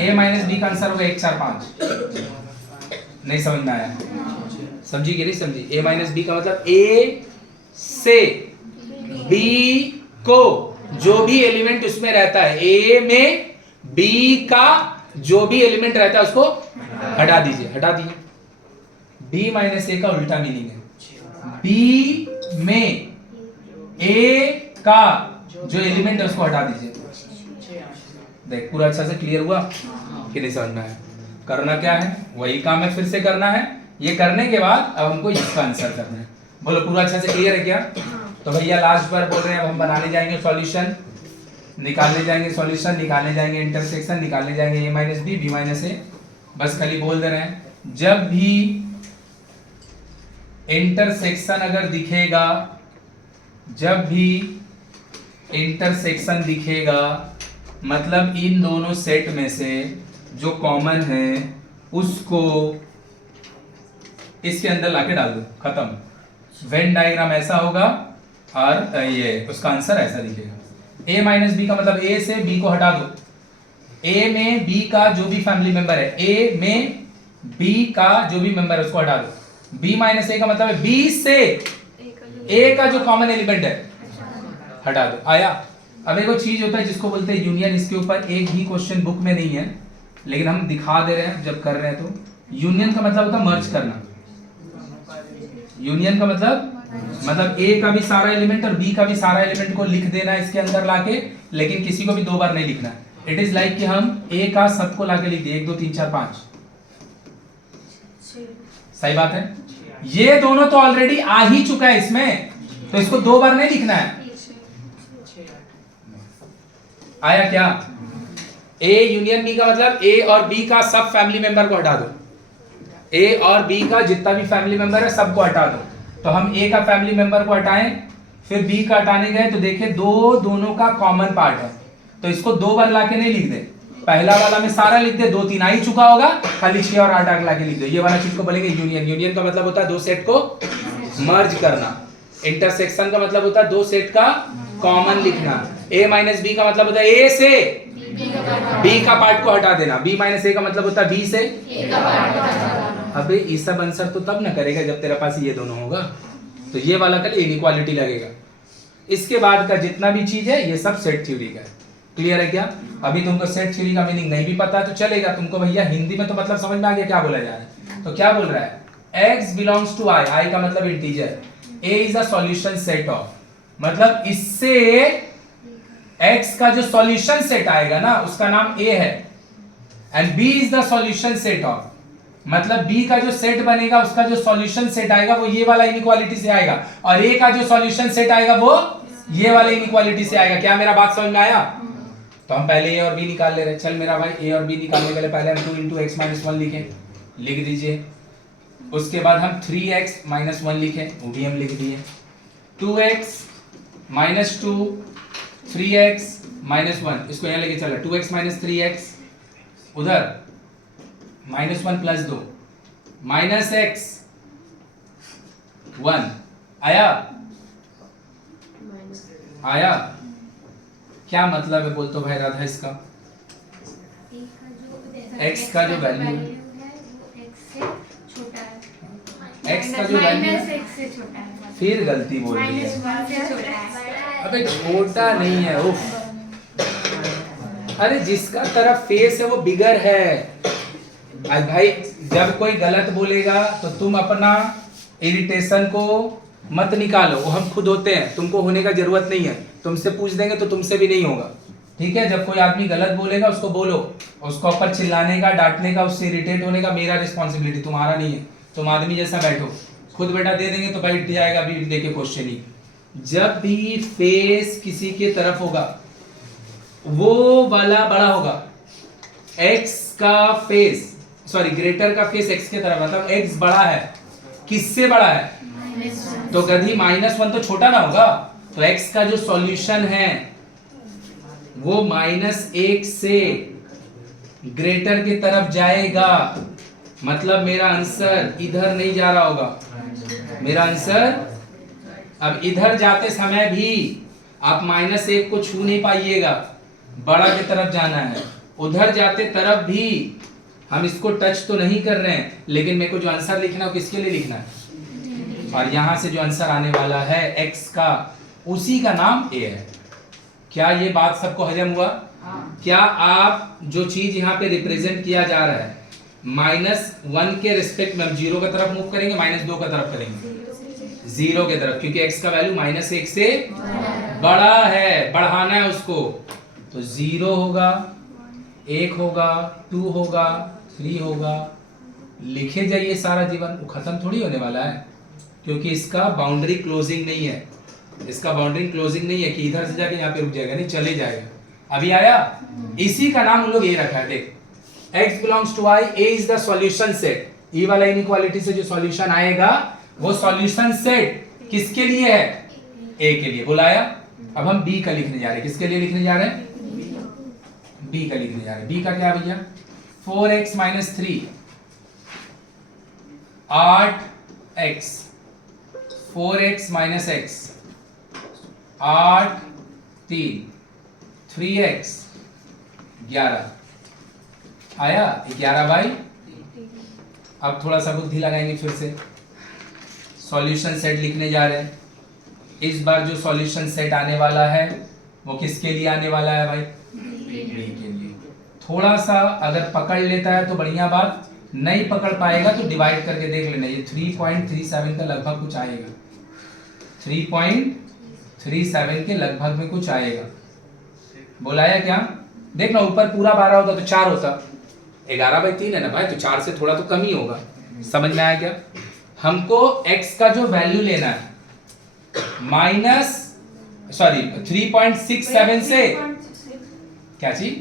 ए माइनस बी का आंसर होगा 1 4 5। नहीं समझ में आया? समझी कि नहीं समझी? ए माइनस बी का मतलब ए से बी को जो भी एलिमेंट उसमें रहता है, ए में बी का जो भी एलिमेंट रहता है उसको हटा दीजिए। हटा दिए। बी माइनस ए का उल्टा मीनिंग है, बी में ए का जो एलिमेंट है उसको हटा दीजिए। देख पूरा अच्छा से क्लियर हुआ कि नहीं समझ में आया? करना क्या है, वही काम है, फिर से करना है। ये करने के बाद अब हमको इसका आंसर करना है। बोलो पूरा अच्छा से क्लियर है क्या? तो भैया लास्ट बार बोल रहे हैं, अब हम बनाने जाएंगे सॉल्यूशन, निकालने जाएंगे सॉल्यूशन, निकालने जाएंगे इंटरसेक्शन, निकालने जाएंगे ए माइनस बी, बी माइनस ए। बस खाली बोल दे रहे हैं, जब भी इंटरसेक्शन अगर दिखेगा, जब भी इंटरसेक्शन दिखेगा, मतलब इन दोनों सेट में से जो कॉमन है उसको इसके अंदर लाके डाल दो, खत्म। वेन डायग्राम ऐसा होगा और ये उसका आंसर ऐसा दिखेगा। ए माइनस बी का मतलब ए से बी को हटा दो। ए में बी का जो भी फैमिली मेंबर है, ए में बी का जो भी मेंबर है उसको हटा दो। बी माइनस ए का मतलब है बी से ए का जो कॉमन एलिमेंट है हटा दो। आया? अब एक चीज होता है जिसको बोलते हैं यूनियन। इसके ऊपर एक भी क्वेश्चन बुक में नहीं है, लेकिन हम दिखा दे रहे हैं जब कर रहे हैं। तो यूनियन का मतलब होता है मर्ज करना। यूनियन का मतलब ए का भी सारा एलिमेंट और बी का भी सारा एलिमेंट को लिख देना इसके अंदर लाके, लेकिन किसी को भी दो बार नहीं लिखना। इट इज लाइक कि हम ए का सबको लाके लिख दिए 1 2 3 4 5। सही बात है। ये दोनों तो ऑलरेडी आ ही चुका है इसमें, तो इसको दो बार नहीं लिखना है। आया क्या? ए यूनियन बी का मतलब ए और बी का सब फैमिली मेंबर को हटा दो। ए और बी का जितना भी फैमिली मेंबर है सबको हटा दो। तो हम ए का फैमिली मेंबर को हटाएं, फिर बी का हटाने गए तो देखें दोनों का कॉमन पार्ट है, तो इसको दो बार लाके नहीं लिख दे। पहला वाला में सारा लिख दे, 2 3 आ ही चुका होगा, खाली 6 और 8 लाके लिख दो। ये वाला चीज को बोलेंगे यूनियन। यूनियन का मतलब होता है दो सेट को मर्ज करना। इंटरसेक्शन का मतलब होता है दो सेट का कॉमन लिखना। ए माइनस बी का मतलब होता है ए से बी का पार्ट को हटा देना। बी माइनस ए का मतलब होता है बी से ए का पार्ट। अबे ये सब आंसर तो तब ना करेगा जब तेरे पास ये दोनों होगा, तो ये वाला कल इनइक्वालिटी लगेगा। इसके बाद का जितना भी चीज है ये सब सेट थ्योरी का है। क्लियर है क्या? अभी तुमको सेट थ्योरी का मीनिंग नहीं भी पता तो चलेगा, तुमको भैया हिंदी में तो मतलब समझ में आ गया क्या बोला जा रहा है। तो क्या बोल रहा है? x belongs to i, i का मतलब integer, a is a solution set of, मतलब इससे x का जो सॉल्यूशन सेट आएगा ना उसका नाम a है, and b is the solution set of, मतलब b का जो सेट बनेगा उसका जो सॉल्यूशन सेट आएगा वो ये वाला इनइक्वालिटी से आएगा, और a का जो सॉल्यूशन सेट आएगा वो ये वाला इनइक्वालिटी से आएगा। क्या मेरा बात समझ में आया? तो हम पहले a और b निकाल ले रहे हैं। चल मेरा भाई a और b निकालने के लिए पहले हम 2 into x minus 1 लिखें, लिख दीजिए। उसके बाद हम 3x minus 1 लिखें, वो भी हम लिख दिए। 2x minus 2 3x minus 1, इसको यहाँ लेके चला। 2x minus 3x उधर -1 प्लस 2 माइनस x 1 आया? आया? क्या मतलब है बोल तो भाई राधा इसका? x का जो वैल्यू है x का जो वैल्यू है फिर गलती बोल रही है। अबे छोटा नहीं है, उफ। अरे जिसका तरफ फेस है वो बिगर है। आज भाई जब कोई गलत बोलेगा तो तुम अपना इरिटेशन को मत निकालो, वो हम खुद होते हैं, तुमको होने का जरूरत नहीं है। तुमसे पूछ देंगे तो तुमसे भी नहीं होगा, ठीक है? जब कोई आदमी गलत बोलेगा उसको बोलो, उसको ऊपर चिल्लाने का, डांटने का, उससे इरिटेट होने का मेरा रिस्पॉन्सिबिलिटी, तुम्हारा नहीं है। तुम आदमी जैसा बैठो, खुद बेटा दे देंगे तो बैठ जाएगा भी देके क्वेश्चन ही। जब भी फेस किसी के तरफ होगा वो वाला बड़ा होगा, x का फेस सॉरी ग्रेटर का फेस x के तरफ, मतलब x बड़ा है, किससे बड़ा है? तो गधी -1 तो छोटा ना होगा, तो x का जो सॉल्यूशन है वो -1 से ग्रेटर की तरफ जाएगा, मतलब मेरा आंसर इधर नहीं जा रहा होगा। मेरा आंसर अब इधर जाते समय भी आप -1 को छू नहीं पाइएगा, बड़ा की तरफ जाना है। उधर जाते तरफ भी हम इसको टच तो नहीं कर रहे हैं, लेकिन मेरे को जो आंसर लिखना है वो किसके लिए लिखना है? और यहां से जो आंसर आने वाला है x का, उसी का नाम a है। क्या ये बात सबको हजम हुआ? क्या आप जो चीज यहाँ पे रिप्रेजेंट किया जा रहा है -1 के रिस्पेक्ट में हम 0 की तरफ मूव करेंगे, -2 की तरफ करेंगे 0 की तरफ, क्योंकि x का वैल्यू -1 से बड़ा है, बढ़ाना है उसको। तो 0 होगा, 1 होगा, 2 होगा, 3 होगा, लिखे जाइए सारा जीवन। वो खत्म थोड़ी होने वाला है, क्योंकि इसका बाउंड्री क्लोजिंग नहीं है। इसका बाउंड्री क्लोजिंग नहीं है कि इधर से जाके यहाँ पे रुक जाएगा, नहीं चले जाएगा। अभी आया? इसी का नाम हम लोग ये रखा है। देख, x belongs to i, a is the solution set. ये वाला इनइक्वालिटी से जो सॉल्यूशन आएगा वो सॉल्यूशन सेट किसके लिए है? a के लिए। बुलाया? अब हम b का लिखने जा रहे हैं। किसके लिए लिखने जा रहे हैं? b का लिखने जा रहे हैं। b का क्या भैया? 4x minus 3 8x 4x minus x 8 3 3x 11 आया? 11 बाई, अब थोड़ा सा बुद्धि लगाएंगे फिर से। सॉल्यूशन सेट लिखने जा रहे हैं। इस बार जो सॉल्यूशन सेट आने वाला है वो किसके लिए आने वाला है भाई? b के लिए। थोड़ा सा अगर पकड़ लेता है तो बढ़िया बात, नहीं पकड़ पाएगा तो डिवाइड करके देख लेना, ये 3.37 का लगभग कुछ आएगा, 3.37 के लगभग में कुछ आएगा। बोलाया क्या? देखना ऊपर पूरा 12 होता तो 4 होता, 11/3 है ना भाई, तो 4 से थोड़ा तो कम ही होगा। समझ में आया क्या? हमको x का जो वैल्यू लेना है माइनस 3.67 से क्या चीज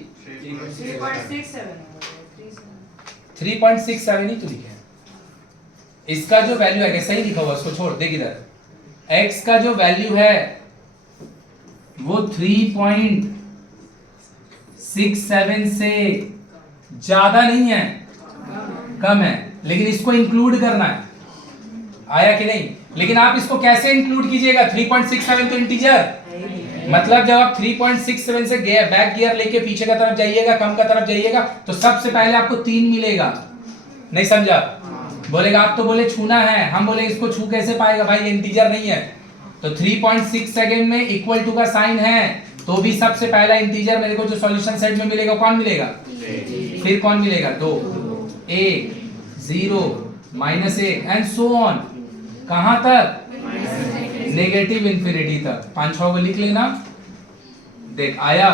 3.67 ही तो लिखे हैं। इसका जो वैल्यू है सही लिखा हुआ, उसको छोड़ देख इधर, x का जो वैल्यू है वो 3.67 से ज्यादा नहीं है, कम है, लेकिन इसको इंक्लूड करना है। आया कि नहीं? लेकिन आप इसको कैसे इंक्लूड कीजिएगा? 3.67 तो इंटीजर, मतलब जब आप 3.67 से बैक गियर लेके पीछे का तरफ जाइएगा, कम का तरफ जाइएगा, तो सबसे पहले आपको 3 मिलेगा। नहीं समझा? बोलेगा आप तो बोले छूना है, हम बोले इसको छू कैसे पाएगा भाई, ये इंटीजर नहीं है। तो 3.6 सेकेंड में इक्वल टू का साइन है, तो भी सबसे पहला इंटीजर मेरे को जो सॉल्यूशन सेट में मिलेगा कौन मिलेगा? फिर कौन मिलेगा? 2, 1, 0, -1 एंड सो ऑन। कहां तक? नेगेटिव इंफिनिटी तक। 5-6 को लिख लेना। देख आया,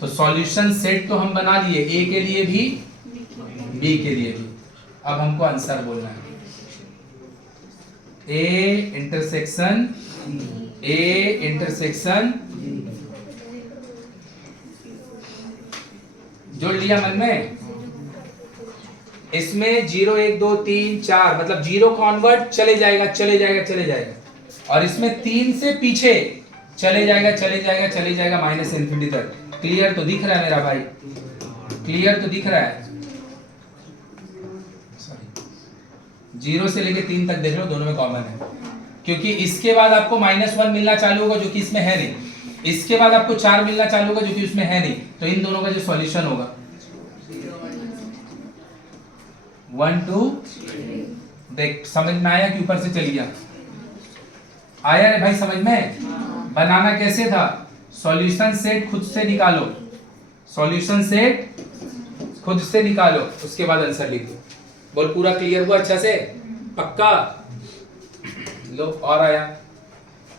तो सॉल्यूशन सेट तो हम बना लिए, ए के लिए भी बी के लिए भी। अब हमको आंसर बोलना है, ए इंटरसेक्शन जोड़ लिया मन में। इसमें 0, 1, 2, 3, 4 मतलब 0 कॉन्वर्ट चले जाएगा, और इसमें 3 से पीछे चले जाएगा माइनस इन्फिनिटी तक। क्लियर तो दिख रहा है मेरा भाई? क्लियर तो दिख रहा है? 0 से लेके 3 तक देख लो, दोनों में कॉमन है, क्योंकि इसके बाद आपको -1 मिलना चालू होगा जो कि इसमें है नहीं, इसके बाद आपको 4 मिलना चालू होगा जो कि उसमें है नहीं, तो इन दोनों का जो सॉल्यूशन होगा 1, 2, देख समझ में आया कि ऊपर से चल गया? आया रे भाई समझ में? बनाना कैसे था? सॉल्यूशन सेट खुद से निकालो, उसके बाद आंसर लिख दो। बोल पूरा क्लियर हुआ अच्छा से? पक्का? लो और आया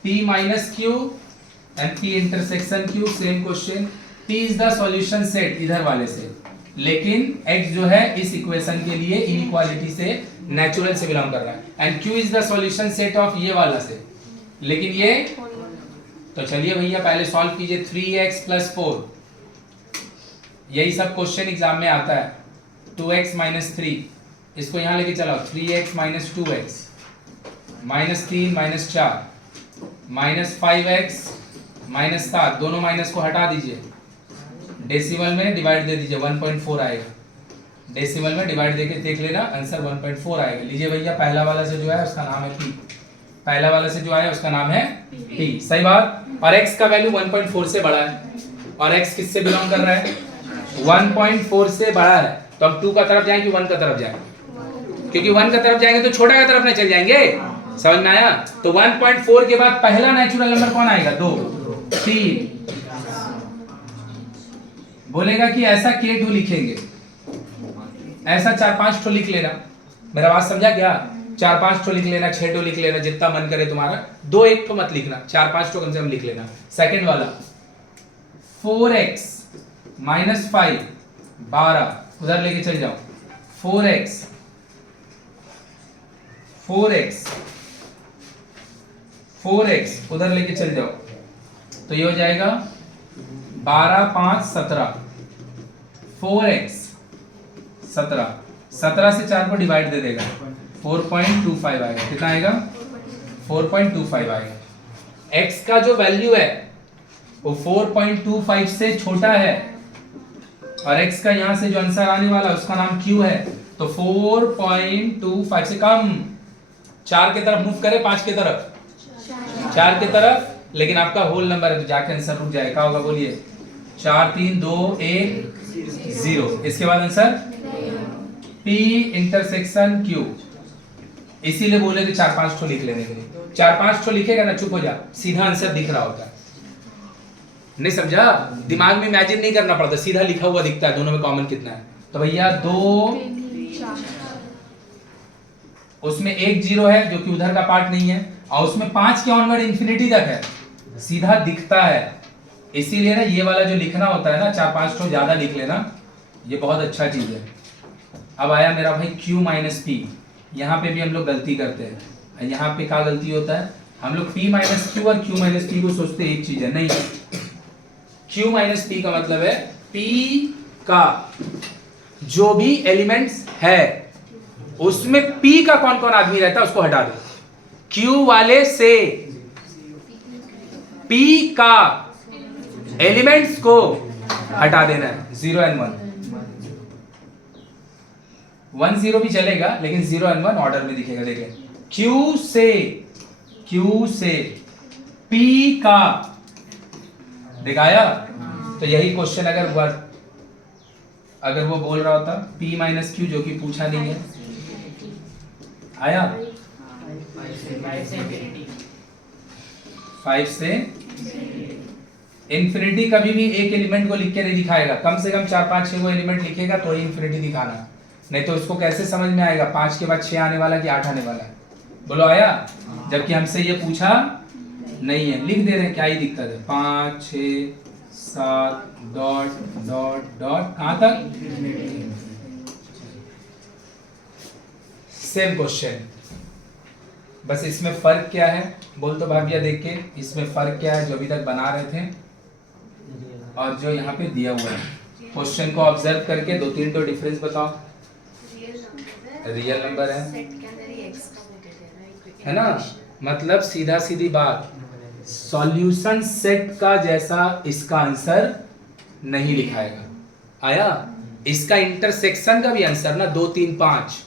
P minus Q and P intersection Q, same question. P is the solution set इधर वाले से, लेकिन x जो है इस इक्वेशन के लिए इनइक्वालिटी से नेचुरल से बिलोंग कर रहा है, and Q is the solution set of ये वाला से, लेकिन ये तो चलिए भैया पहले सॉल्व कीजिए। 3x + 4, यही सब क्वेश्चन एग्जाम में आता है। 2x - 3, इसको यहां लेके चलाओ, 3x - 2x -3 -4 -5x -7, दोनों माइनस को हटा दीजिए, डेसिमल में डिवाइड दे दीजिए, 1.4 आएगा। डेसिमल में डिवाइड देके देख लेना, आंसर 1.4 आएगा। लीजिए भैया पहला वाला से जो है उसका नाम है P, पहला वाला से जो आया उसका नाम है P, सही बात। और x का वैल्यू 1.4 से बड़ा है, और x किससे बिलोंग कर रहा है? 1.4 से बड़ा है, तो हम 2 का तरफ जाएंगे, 1 का तरफ जाएंगे, क्योंकि 1 का तरफ जाएंगे तो छोटा का तरफ नहीं चल जाएंगे। समझ में आया? तो 1.4 के बाद पहला नेचुरल नंबर कौन आएगा? 2, 3। बोलेगा कि ऐसा K2 लिखेंगे, ऐसा 4-5 ठो लिख लेना। मेरा बात समझा क्या? 4-5 ठो लिख लेना, 6 ठो लिख लेना, जितना मन करे तुम्हारा। 2-1 ठो मत लिखना, 4-5 ठो कम से कम लिख लेना। सेकंड वाला 4x - 5 12, उधर लेके चल जाओ। 4x उधर लेके चल जाओ, तो ये हो जाएगा 12, 5, 17। 4x 17 से 4 को डिवाइड दे देगा, 4.25 आएगा। कितना आएगा? 4.25 आएगा। x का जो वैल्यू है वो 4.25 से छोटा है, और x का यहां से जो आंसर आने वाला उसका नाम q है, तो 4.25 से कम। 4 की तरफ मूव करे, 5 की तरफ, 4 की तरफ, लेकिन आपका होल नंबर है तो जाके आंसर रुक जाएगा। क्या होगा बोलिए? 4, 3, 2, 1, 0। इसके बाद आंसर P इंटरसेक्शन Q, इसीलिए बोले कि 4-5 ठो लिख लेने के लिए। 4-5 ठो लिखेगा ना, चुप हो जा, सीधा आंसर दिख रहा होता है। नहीं समझा? दिमाग में इमेजिन नहीं करना पड़ता, सीधा लिखा हुआ दिखता है दोनों में कॉमन कितना है। तो भैया 2, उसमें एक जीरो है जो कि उधर का पार्ट नहीं है, और उसमें 5 के ऑनवर्ड इंफिनिटी तक है, सीधा दिखता है। इसीलिए ना ये वाला जो लिखना होता है ना, 4-5 तो ज्यादा लिख लेना, ये बहुत अच्छा चीज है। अब आया मेरा भाई Q माइनस पी, यहाँ पे भी हम लोग गलती करते हैं। यहाँ पे क्या गलती होता है, हम लोग P माइनस क्यू और Q माइनस पी को सोचते एक चीज है, नहीं। Q माइनस पी का मतलब है P का जो भी एलिमेंट्स है उसमें P का कौन कौन आदमी रहता है उसको हटा दो। Q वाले से P का एलिमेंट्स को हटा देना है, 0 एंड 1। 1 0 भी चलेगा लेकिन 0 एंड 1 ऑर्डर में दिखेगा। देखिए Q से P का दिखाया। तो यही क्वेश्चन अगर वो बोल रहा होता P माइनस क्यू जो कि पूछा नहीं है, आया 5 से इंफिनिटी। कभी भी एक एलिमेंट को लिख के नहीं दिखाएगा, कम से कम 4-5-6 वो एलिमेंट लिखेगा तो ही इंफिनिटी दिखाना, नहीं तो उसको कैसे समझ में आएगा 5 के बाद 6 आने वाला कि 8 आने वाला है। बोलो आया, जबकि हमसे ये पूछा नहीं है, लिख दे रहे हैं, क्या ही दिक्कत है। 5 6 7 डॉट डॉट डॉट कहां तक, सेम क्वेश्चन। बस इसमें फर्क क्या है बोल तो भाभिया, देख के इसमें फर्क क्या है जो अभी तक बना रहे थे और जो यहाँ पे दिया हुआ है। क्वेश्चन को ऑब्जर्व करके 2-3 तो डिफरेंस बताओ। रियल नंबर है ना, मतलब सीधा सीधी बात, सॉल्यूशन सेट का जैसा इसका आंसर नहीं लिखाएगा। आया, इसका इंटरसेक्शन का भी आंसर ना 2 3 5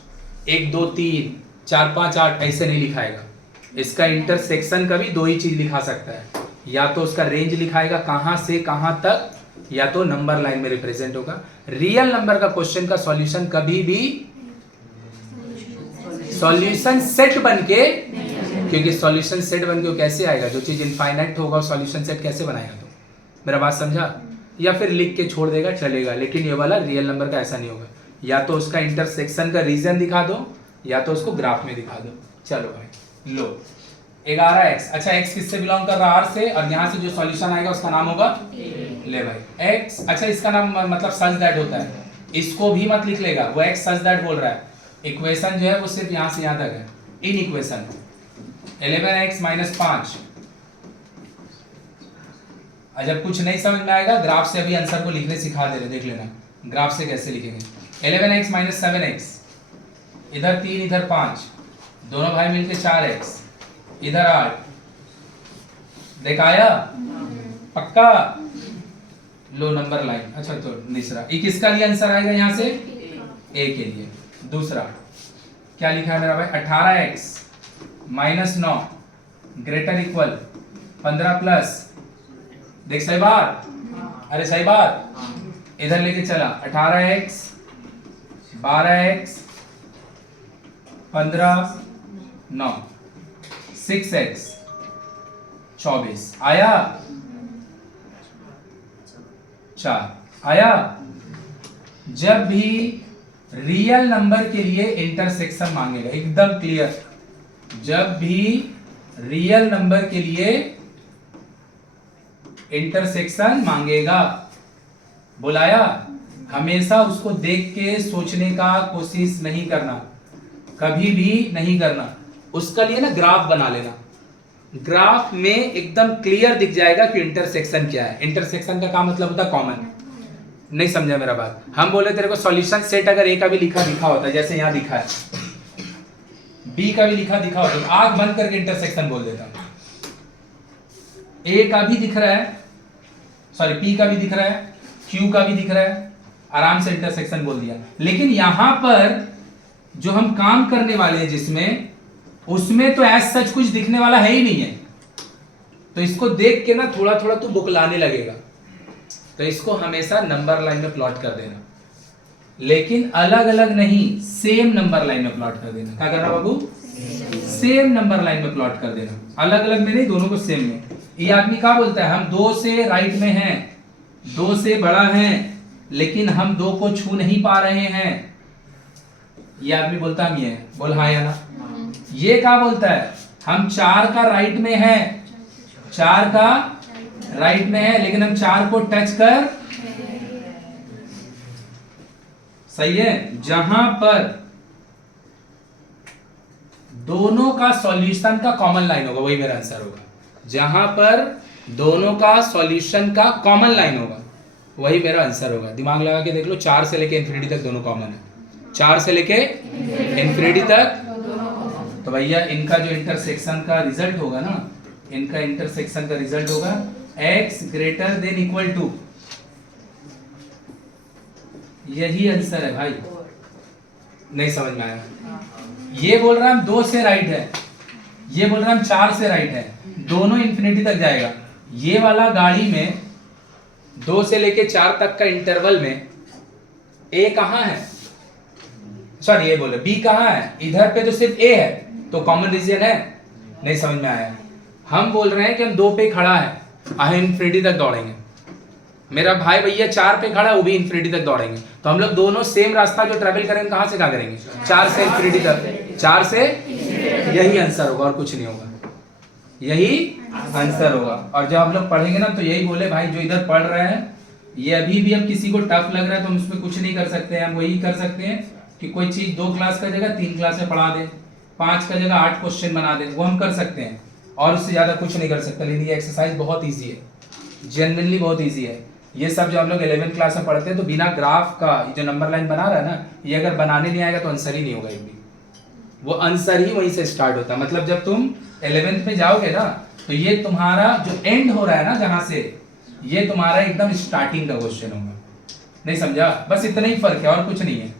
1 2 3 4 5 8 ऐसे नहीं लिखाएगा। इसका इंटरसेक्शन का भी 2 ही चीज लिखा सकता है, या तो उसका रेंज लिखाएगा कहां से कहां तक, या तो नंबर लाइन में रिप्रेजेंट होगा। रियल नंबर का क्वेश्चन का सॉल्यूशन कभी भी सॉल्यूशन सेट बनके, क्योंकि सॉल्यूशन सेट बनके वो कैसे आएगा, जो चीज इनफाइनाइट होगा सॉल्यूशन सेट कैसे बनाएगा। तो मेरा बात समझा, या फिर लिख के छोड़ देगा चलेगा, लेकिन ये वाला रियल नंबर का ऐसा नहीं होगा। या तो उसका इंटरसेक्शन का रीजन दिखा दो, या तो उसको ग्राफ में दिखा दो। चलो भाई लो 11x, अच्छा x किससे बिलोंग कर रहा है, R से, और यहाँ से जो सॉल्यूशन आएगा उसका नाम होगा ले भाई x। अच्छा इसका नाम मतलब सच दैट होता है, इसको भी मत लिख लेगा, वो x सच दैट बोल रहा है। इक्वेशन जो है वो सिर्फ यहाँ से यहाँ तक है, इन इक्वेशन 11x - 5। जब कुछ नहीं समझ में आएगा ग्राफ से अभी आंसर को लिखने सिखा दे रहे, देख लेना ग्राफ से कैसे लिखेंगे। 11x - 7x, इधर 3 इधर 5, दोनों भाई मिलके 4x, इधर 8, दिखाया पक्का। लो नंबर लाइन, अच्छा तो तीसरा ये किसका लिए आंसर आएगा, यहाँ से a के लिए। दूसरा क्या लिखा है मेरा भाई, 18x - 9 ग्रेटर इक्वल 15 प्लस, देख सही बात, अरे सही बात, इधर लेके चला 18x 12x 15 9 6x 24 आया, 4 आया। जब भी रियल नंबर के लिए इंटरसेक्शन मांगेगा, एकदम क्लियर, जब भी रियल नंबर के लिए इंटरसेक्शन मांगेगा, बुलाया, हमेशा उसको देख के सोचने का कोशिश नहीं करना, कभी भी नहीं करना। उसका लिए ना ग्राफ बना लेना, ग्राफ में एकदम क्लियर दिख जाएगा कि इंटरसेक्शन क्या है। इंटरसेक्शन का काम मतलब होता है कॉमन, नहीं समझा मेरा बात। हम बोले तेरे को सॉल्यूशन सेट अगर ए का भी लिखा दिखा होता, जैसे यहाँ दिखा है, बी का भी लिखा दिखा होता, तो आंख बंद करके इंटरसेक्शन बोल देता। ए का भी दिख रहा है, सॉरी पी का भी दिख रहा है, क्यू का भी दिख रहा है, आराम से इंटरसेक्शन बोल दिया। लेकिन यहां पर जो हम काम करने वाले हैं जिसमें, उसमें तो एज सच कुछ दिखने वाला है ही नहीं है, तो इसको देख के ना थोड़ा थोड़ा तू बुकलाने लगेगा। तो इसको हमेशा नंबर लाइन में प्लॉट कर देना, लेकिन अलग अलग नहीं, सेम नंबर लाइन में प्लॉट कर देना। क्या करना बाबू, सेम नंबर लाइन में प्लॉट कर देना, अलग अलग में नहीं, दोनों को सेम में। ये आदमी क्या बोलता है, हम 2 से राइट में हैं, 2 से बड़ा हैं, लेकिन हम 2 को छू नहीं पा रहे हैं। ये आदमी बोलता हम ये हैं, बोल हाँ या ना। ये क्या बोलता है, हम 4 का राइट में है, 4 का राइट में है, लेकिन हम 4 को टच कर, सही है, जहां पर दोनों का सॉल्यूशन का कॉमन लाइन होगा, वही मेरा आंसर होगा। जहां पर दोनों का सॉल्यूशन का कॉमन लाइन होगा, वही मेरा आंसर होगा। दिमाग लगा के देख लो, 4 से लेके इन्फिनिटी तक दोनों कॉमन है, 4 से लेके इन्फिनिटी तक। तो भैया इनका जो इंटरसेक्शन का रिजल्ट होगा ना, इनका इंटरसेक्शन का रिजल्ट होगा x greater than equal to, यही आंसर है भाई। नहीं समझ में आया? ये बोल रहा है हम 2 से राइट है, ये बोल रहा है हम 4 से राइट है, दोनों इन्फिनिटी तक जाएगा। ये वाला गाड़ी में 2 से लेके 4 तक का इंटरवल में ए कहां है, सॉरी ये बोले बी कहां है, इधर पे तो सिर्फ ए है, तो कॉमन रीजन है। नहीं समझ में आया? हम बोल रहे हैं कि हम 2 पे खड़ा है, हम इन्फिनिटी तक दौड़ेंगे। मेरा भाई भैया 4 पे खड़ा है, वो भी इन्फिनिटी तक दौड़ेंगे। तो हम लोग दोनों सेम रास्ता जो ट्रेवल करेंगे, कहां से कहां करेंगे, 4 से इन्फिनिटी तक, 4 से, यही आंसर होगा और कुछ नहीं होगा, यही आंसर होगा। और जब हम लोग पढ़ेंगे ना, तो यही बोले भाई जो इधर पढ़ रहे हैं, ये अभी भी अब किसी को टफ लग रहा है तो हम उसमें कुछ नहीं कर सकते हैं। हम वही कर सकते हैं कि कोई चीज 2 क्लास का जगह 3 क्लास में पढ़ा दे, 5 का जगह 8 क्वेश्चन बना दे, वो हम कर सकते हैं, और उससे ज्यादा कुछ नहीं कर सकते। लेकिन ये एक्सरसाइज बहुत ईजी है, जेन्युइनली बहुत ईजी है। ये सब जो हम लोग 11th क्लास में पढ़ते हैं, तो बिना ग्राफ का जो नंबर लाइन बना रहा है ना, ये अगर बनाने नहीं आएगा तो आंसर ही नहीं होगा एक भी, वो आंसर ही वहीं से स्टार्ट होता है। मतलब जब तुम 11th में जाओगे ना, तो ये तुम्हारा जो एंड हो रहा है ना, जहां से, ये तुम्हारा एकदम स्टार्टिंग का क्वेश्चन होगा। नहीं समझा? बस इतना ही फर्क है और कुछ नहीं है।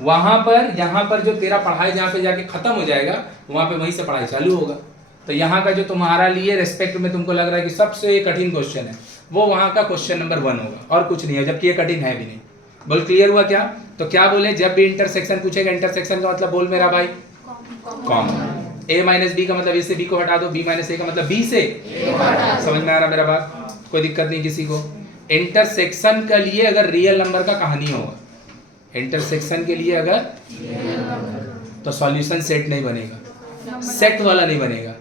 वहां पर, यहाँ पर जो तेरा पढ़ाई जहाँ पे जाके खत्म हो जाएगा, वहां पे वहीं से पढ़ाई चालू होगा। तो यहाँ का जो तुम्हारा लिए रेस्पेक्ट में तुमको लग रहा है कि सबसे कठिन क्वेश्चन है, वो वहां का क्वेश्चन नंबर 1 होगा और कुछ नहीं है, जबकि ये कठिन है भी नहीं। बोल क्लियर हुआ क्या? तो क्या बोले, जब भी इंटरसेक्शन पूछेगा, इंटरसेक्शन का मतलब बोल मेरा भाई कॉमन। a माइनस बी का मतलब a से b को हटा दो, b माइनस a का मतलब b से, समझ में आ रहा मेरा बात? कोई दिक्कत नहीं किसी को। इंटरसेक्शन के लिए अगर रियल नंबर का कहानी होगा, इंटरसेक्शन के लिए अगर, तो सॉल्यूशन सेट नहीं बनेगा, सेट वाला नहीं बनेगा।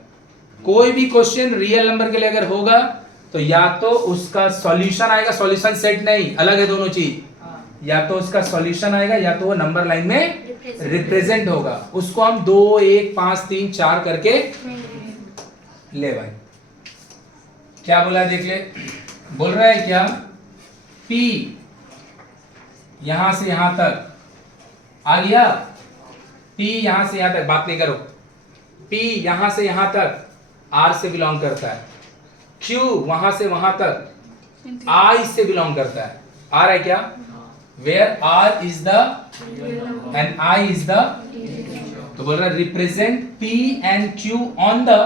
कोई भी क्वेश्चन रियल नंबर के लिए अगर होगा, तो या तो उसका सॉल्यूशन आएगा, सॉल्यूशन सेट नहीं, अलग है दोनों चीज। या तो उसका सॉल्यूशन आएगा, या तो वो नंबर लाइन में रिप्रेजेंट होगा। उसको हम 2, 1, 5, 3, 4 करके ले भाई। क्या बोला देख ले, बोल रहा है क्या, P यहां से यहां तक आ गया, P यहां से यहां तक, बात नहीं करो, P यहां से यहां तक R से बिलोंग करता है, Q वहां से वहां तक I से बिलोंग करता है। आ रहा है क्या? Where R is the and I is the, तो बोल रहा है represent P and Q on the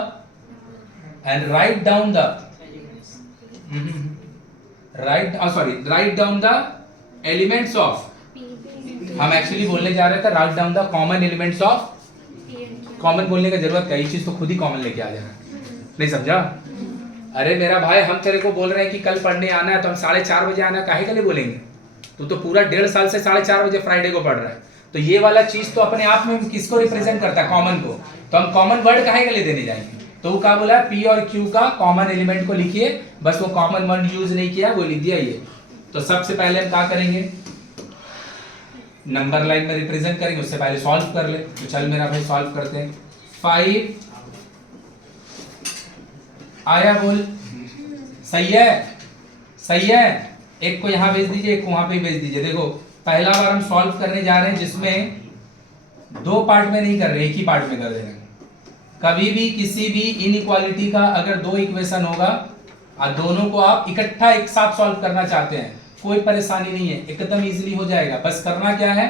and write down the write down the elements of, हम एक्चुअली बोलने जा रहे थे write down the common elements of, common बोलने का जरूरत क्या, ये चीज तो खुद ही कॉमन लेके आ जाएगा। नहीं समझा? अरे मेरा भाई, हम तेरे को बोल रहे हैं कि कल पढ़ने आना है, तो हम 4:30 बजे आना है, काहे के लिए बोलेंगे? तू तो पूरा 1.5 साल से 4:30 बजे फ्राइडे को पढ़ रहा है। तो ये वाला चीज तो अपने आप में किसको रिप्रेजेंट करता है, कॉमन को। तो हम कॉमन वर्ड काहे के लिए देने जाएंगे? तो वो क्या बोला, P और Q का कॉमन एलिमेंट को लिखिए, बस वो कॉमन वर्ड यूज नहीं किया, वो लिख दिया ये। तो सबसे पहले हम क्या करेंगे, नंबर लाइन में रिप्रेजेंट करेंगे, उससे पहले सॉल्व कर ले। तो चल मेरा भाई सॉल्व करते हैं। 5 आया, बोल सही है, सही है। एक को यहां भेज दीजिए, एक को वहां पे भेज दीजिए। देखो पहला बार हम सॉल्व करने जा रहे हैं, जिसमें 2 पार्ट में नहीं कर रहे, एक ही पार्ट में कर रहे हैं। कभी भी किसी भी इनइक्वालिटी का अगर 2 इक्वेशन होगा और दोनों को आप इकट्ठा एक साथ सॉल्व करना चाहते हैं, कोई परेशानी नहीं है, एकदम इजीली हो जाएगा। बस करना क्या है,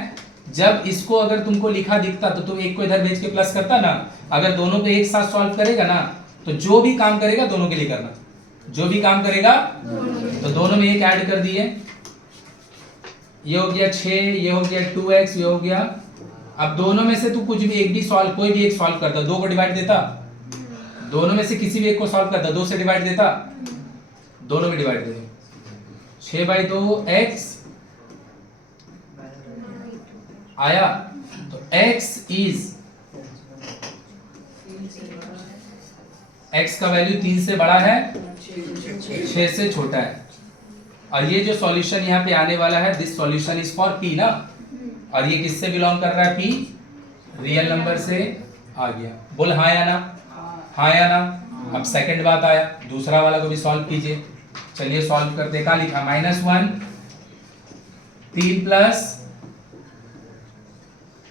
जब इसको अगर तुमको लिखा दिखता तो तुम एक को इधर भेज के प्लस करता ना। अगर दोनों को एक साथ सॉल्व करेगा ना, तो जो भी काम करेगा दोनों के लिए करना, जो भी काम करेगा, तो दोनों में एक ऐड कर दिए, ये हो गया 6, ये हो गया 2x, ये हो गया। अब दोनों में से तू कुछ भी एक भी सॉल्व, कोई भी एक सॉल्व करता, 2 को डिवाइड देता, दोनों में से किसी भी एक को सॉल्व करता, 2 से डिवाइड देता, दोनों में डिवाइड दे दो। 6/2 x आया, तो x इज, x का वैल्यू 3 से बड़ा है, 6 से छोटा है। और ये जो सॉल्यूशन यहाँ पे आने वाला है, this solution is for p ना, और ये किससे बिलोंग कर रहा है? p रियल नंबर से आ गया। बोल हाँ या ना? हाँ या ना? अब सेकंड बात आया, दूसरा वाला को भी सॉल्व कीजिए। चलिए सॉल्व करते। क्या लिखा? -1 3 +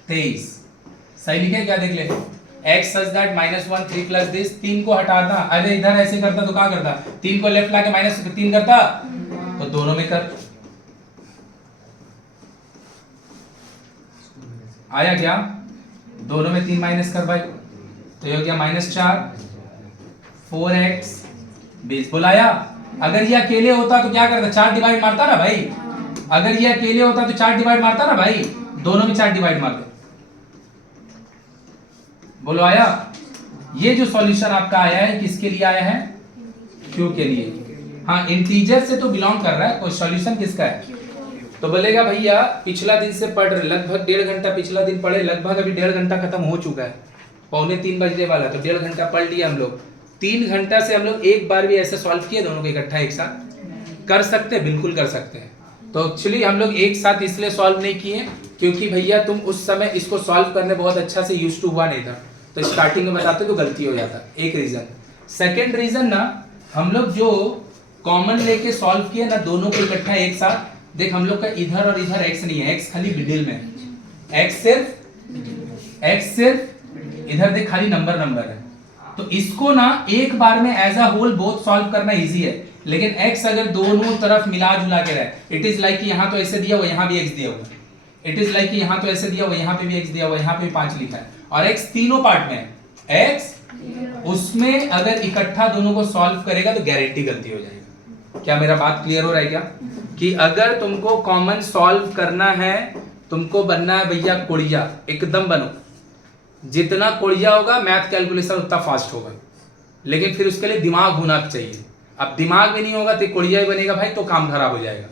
23 सही लिखे क्या? देख ले, x सच दैट -1 3 + दिस, 3 को हटाता, अरे इधर ऐसे करता तो क्या करता? 3 को लेफ्ट लाके -3 करता, तो दोनों में कर। आया क्या? दोनों में 3 माइनस कर भाई, तो ये हो गया -4 4x 20। बोलाया अगर ये अकेले होता तो क्या करता? 4 डिवाइड मारता ना भाई। अगर ये अकेले होता तो 4 डिवाइड मारता ना भाई, दोनों में 4 डिवाइड मारते। बोलो आया? ये जो सॉल्यूशन आपका आया है किसके लिए आया है? Q के लिए। हाँ, इंटीजर से तो बिलोंग कर रहा है। कोई सॉल्यूशन किसका है? तो बोलेगा भैया पिछला दिन से पढ़ रहे, लगभग 1.5 घंटा पिछला दिन पढ़े, लगभग अभी 1.5 घंटा खत्म हो चुका है, 2:45 बजने वाला, तो 1.5 घंटा पढ़ लिया हम लोग। 3 घंटा से हम लोग एक बार भी ऐसे सॉल्व किए दोनों को इकट्ठा एक साथ? कर सकते हैं, बिल्कुल कर सकते हैं। तो एक्चुअली हम लोग एक साथ इसलिए सॉल्व नहीं किए क्योंकि भैया तुम उस समय इसको सॉल्व करने बहुत अच्छा से यूज टू हुआ नहीं था, तो स्टार्टिंग में बताते तो गलती हो जाता। एक रीजन। सेकेंड रीजन ना, हम लोग जो कॉमन लेके सॉल्व किए ना दोनों को इकट्ठा एक साथ, देख हम लोग का इधर और इधर x नहीं है, x खाली मिडिल में है। x सिर्फ इधर देख खाली नंबर है। तो इसको ना एक बार में as a whole both solve करना इजी है, लेकिन x अगर दोनों तरफ मिला जुला के रहे, इट इज लाइक कि यहाँ तो ऐसे दिया हुआ, यहाँ भी x दिया हुआ, इट इज लाइक कि यहाँ तो ऐसे दिया हुआ, यहाँ पे भी x दिया हुआ, यहाँ पे भी 5 लिखा है, और x तीनों पार्ट में है। x उसमें अगर इकट्ठा दोनों को सॉल्व करेगा तो गारंटी गलती हो जाएगी। क्या मेरा बात क्लियर हो रहा है क्या? कि अगर तुमको कॉमन सॉल्व करना है, तुमको बनना है भैया कोड़िया, एकदम बनो। जितना कोड़िया होगा मैथ कैलकुलेशन उतना फास्ट होगा, लेकिन फिर उसके लिए दिमाग होना चाहिए। अब दिमाग भी नहीं होगा तो कोड़िया ही बनेगा भाई, तो काम खराब हो जाएगा।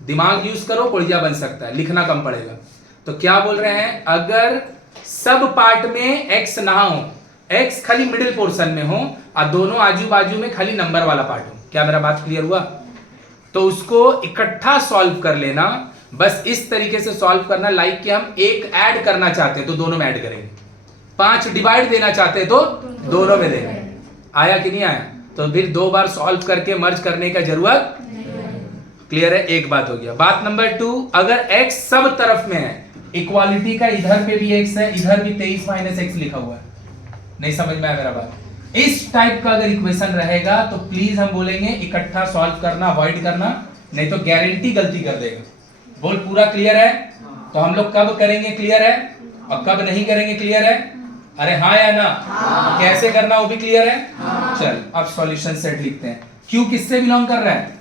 दिमाग यूज करो, कोड़िया बन सकता है, लिखना कम पड़ेगा। तो क्या बोल रहे हैं? अगर सब पार्ट में x ना हो, x खाली मिडिल पोर्शन में हो और दोनों आजू बाजू में खाली नंबर वाला पार्ट हो। क्या मेरा बात क्लियर हुआ? तो उसको इकट्ठा सॉल्व कर लेना, बस इस तरीके से सॉल्व करना, लाइक कि हम एक ऐड करना चाहते हैं तो दोनों में ऐड करेंगे, 5 डिवाइड देना चाहते हैं तो दोनों में देंगे। आया कि नहीं आया? तो फिर 2 बार सॉल्व करके मर्ज करने का जरूरत क्लियर है? एक बात हो गया। बात नंबर 2, अगर x सब तरफ में है, इक्वालिटी का इधर पे भी x है, इधर भी 23 - x लिखा हुआ है, नहीं समझ में आया मेरा बात? इस टाइप का अगर इक्वेशन रहेगा तो प्लीज हम बोलेंगे इकट्ठा सॉल्व करना अवॉइड करना, नहीं तो गारंटी गलती कर देगा। बोल पूरा क्लियर है? तो हम लोग कब करेंगे क्लियर है और कब नहीं करेंगे क्लियर है? अरे हाँ या ना? हाँ। कैसे करना वो भी क्लियर है? हाँ। चल अब सॉल्यूशन सेट लिखते हैं। Q किससे बिलोंग कर रहा है?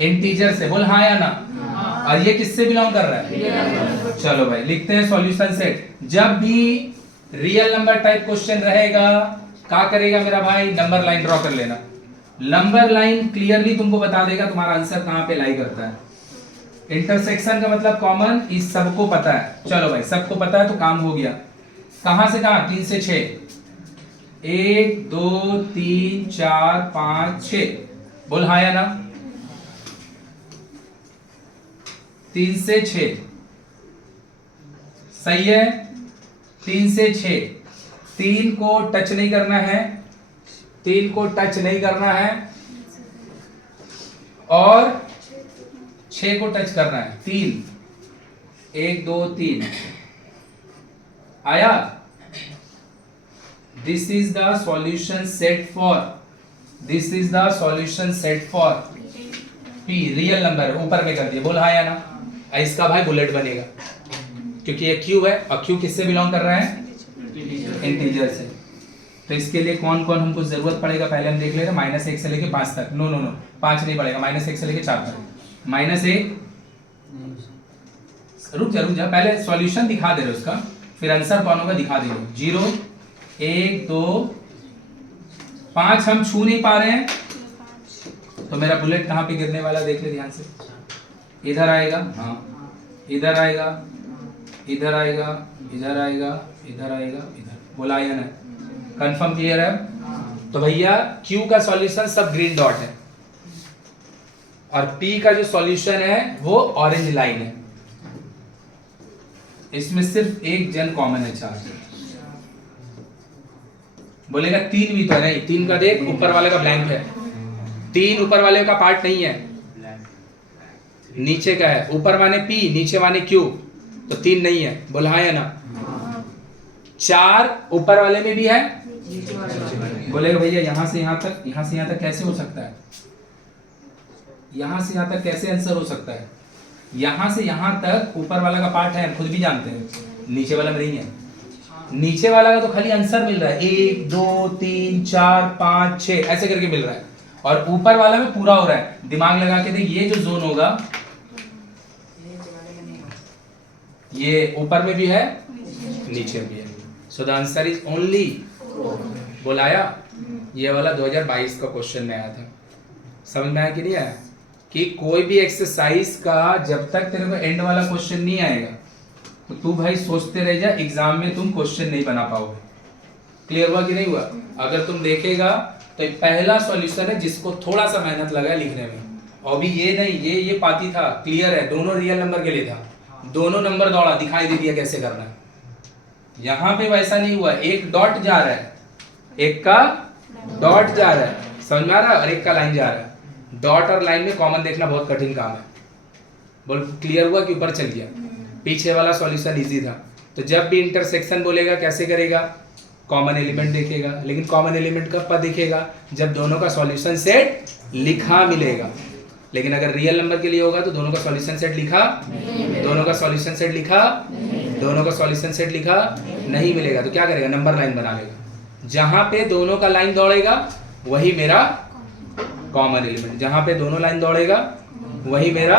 इंटीजर से। बोल हाँ या ना? हाँ। और ये किससे बिलोंग कर रहा है? चलो भाई लिखते हैं सॉल्यूशन सेट। जब भी रियल नंबर टाइप क्वेश्चन रहेगा, क्या करेगा मेरा भाई? नंबर लाइन ड्रॉ कर लेना। नंबर लाइन क्लियरली तुमको बता देगा तुम्हारा आंसर कहां पे लाई करता है। इंटरसेक्शन का मतलब कॉमन, इस सबको पता है। चलो भाई सबको पता है तो काम हो गया। कहां से कहां? 3 से 6, 1 2 3 4 5 6। बोल हाँ या ना? 3 से 6 सही है। 3 से 6, 3 को टच नहीं करना है, 3 को टच नहीं करना है, और 6 को टच करना है। 3 1 2 3 आया। This is the solution set for, this is the solution set for P। Real number ऊपर में कर दिया। बोल हाँ या ना? इसका भाई बुलेट बनेगा क्योंकि ये Q है और Q किससे बिलोंग कर रहा है? इंटीजर से। तो इसके लिए कौन कौन हमको जरूरत पड़ेगा पहले हम देख ले रहे हैं। -1 से लेके 5 तक। नो 5 नहीं पड़ेगा, -1 से लेके 4 तक। -1 रुक जा पहले सॉल्यूशन दिखा दे रहे उसका, फिर आंसर कौन होगा दिखा दे रहे। 0 1 2 5 हम छू नहीं पा रहे हैं, तो मेरा बुलेट कहाँ पे गिरने वाला देख ले ध्यान से। इधर आएगा, हाँ इधर आएगा, इधर आएगा, इधर आएगा, इधर आएगा, इधर। बोला या नहीं? कंफर्म, क्लियर है? तो भैया Q का सॉल्यूशन सब ग्रीन डॉट है और P का जो सॉल्यूशन है वो ऑरेंज लाइन है। इसमें सिर्फ एक जन कॉमन है, चार्ज। बोलेगा 3 भी तो है, नहीं 3 का देख, ऊपर वाले का ब्लैंक है, 3 ऊपर वाले का पार्ट नहीं है, नीचे का है। ऊपर माने P, नीचे माने Q, तो 3 नहीं है। बोला हाँ या ना? 4 ऊपर वाले में भी है। बोलेगा भैया यहां से यहां तक, यहां से यहां तक कैसे हो सकता है? यहां से यहां तक कैसे आंसर हो सकता है? यहां से यहां तक ऊपर वाला का पार्ट है, खुद भी जानते हैं, नीचे वाला में नहीं है। नीचे वाला का तो खाली आंसर मिल रहा है, 1 2 3 4 5 6 ऐसे करके मिल रहा है, और ऊपर वाला में पूरा हो रहा है। दिमाग लगा के देख, ये जो जोन होगा ये ऊपर में भी है, नीचे भी है। So the answer is only. बोलाया ये वाला 2022 का क्वेश्चन में आया था। समझ में आया कि नहीं आया? कि कोई भी एक्सरसाइज का जब तक तेरे को एंड वाला क्वेश्चन नहीं आएगा तो तू भाई सोचते रह जा, एग्जाम में तुम क्वेश्चन नहीं बना पाओगे। क्लियर हुआ कि नहीं हुआ? अगर तुम देखेगा तो पहला सॉल्यूशन है जिसको थोड़ा सा मेहनत लगा है लिखने में, और भी ये नहीं, ये पाती था, क्लियर है, दोनों रियल नंबर के लिए था, दोनों नंबर दौड़ा, दिखाई दे दिया कैसे करना है। यहाँ पे वैसा नहीं हुआ, एक डॉट जा रहा है, एक का डॉट जा रहा है, समझ में आ रहा है, और एक का लाइन जा रहा है। डॉट और लाइन में कॉमन देखना बहुत कठिन काम है। बोल क्लियर हुआ कि ऊपर चल गया? पीछे वाला सॉल्यूशन इजी था। तो जब भी इंटरसेक्शन बोलेगा कैसे करेगा? कॉमन एलिमेंट देखेगा, लेकिन कॉमन एलिमेंट कब दिखेगा? जब दोनों का सॉल्यूशन सेट लिखा मिलेगा। लेकिन अगर रियल नंबर के लिए होगा तो दोनों का सॉल्यूशन सेट लिखा, दोनों का सॉल्यूशन सेट लिखा, दोनों का सॉल्यूशन सेट लिखा नहीं मिलेगा तो क्या करेगा? नंबर लाइन बना लेगा। जहां पे दोनों का लाइन दौड़ेगा वही मेरा कॉमन एलिमेंट, जहां पे दोनों लाइन दौड़ेगा वही मेरा,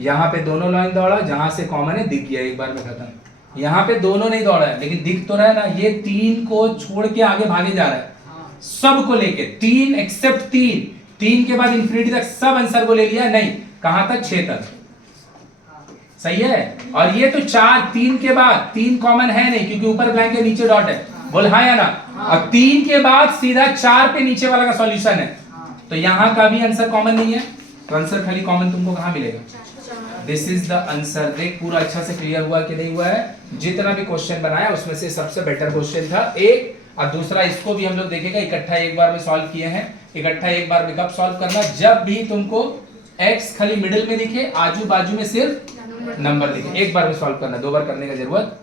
यहाँ पे दोनों लाइन दौड़ा, जहां से कॉमन है दिख गया, एक बार में खत्म। यहाँ पे दोनों नहीं दौड़ा है लेकिन दिख तो रहा है ना, ये 3 को छोड़ के आगे भागे जा रहा है, सब को लेके 3 एक्सेप्ट 3 के बाद इंफिनिटी तक सब आंसर को ले लिया। नहीं, कहां तक? 6 तक। सही है। और ये तो 4, 3 के बाद 3 कॉमन है नहीं क्योंकि ऊपर ब्लैंक है, नीचे डॉट है। बोल हाँ या ना? और 3 के बाद सीधा 4 पे नीचे वाला का सॉल्यूशन है, तो यहां का भी आंसर कॉमन नहीं है, तो आंसर खाली कॉमन तुमको कहां मिलेगा? This is the answer. देख पूरा अच्छा से क्लियर हुआ कि नहीं हुआ है? जितना भी क्वेश्चन बनाया उसमें से सबसे बेटर क्वेश्चन था एक, और दूसरा इसको भी हम लोग देखेगा, इकट्ठा एक बार में सॉल्व किए हैं। इकट्ठा एक बार में कब सॉल्व करना? जब भी तुमको x खाली मिडिल में दिखे, आजू बाजू में सिर्फ नंबर दिखे, एक बार में सॉल्व करना, 2 बार करने की जरूरत।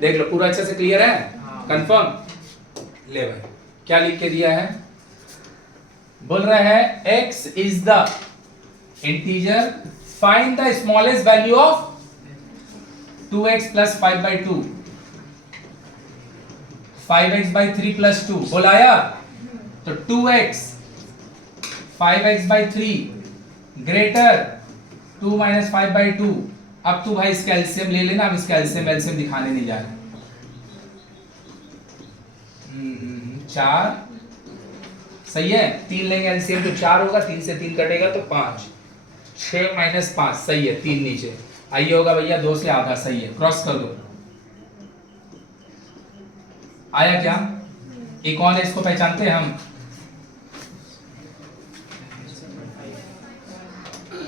देख लो पूरा अच्छा से क्लियर है? कंफर्म? ले भाई क्या लिख के दिया है? बोल रहा है x is the integer, find the smallest value of 2x plus 5/2, 5x/3 plus 2। बोलाया तो 2x 5x/3 ग्रेटर 2 - 5/2। अब तू भाई इसका एलसीएम ले लेना, अब इसका एलसीएम दिखाने नहीं जा रहा। 4 सही है, 3 लेंगे एलसीएम तो 4 होगा, 3 से 3 कटेगा तो 5, 6 - 5 सही है, 3 नीचे। आइए होगा भैया 2 से आधा, सही है, क्रॉस कर दो। आया क्या? ये कौन है, इसको पहचानते हैं हम?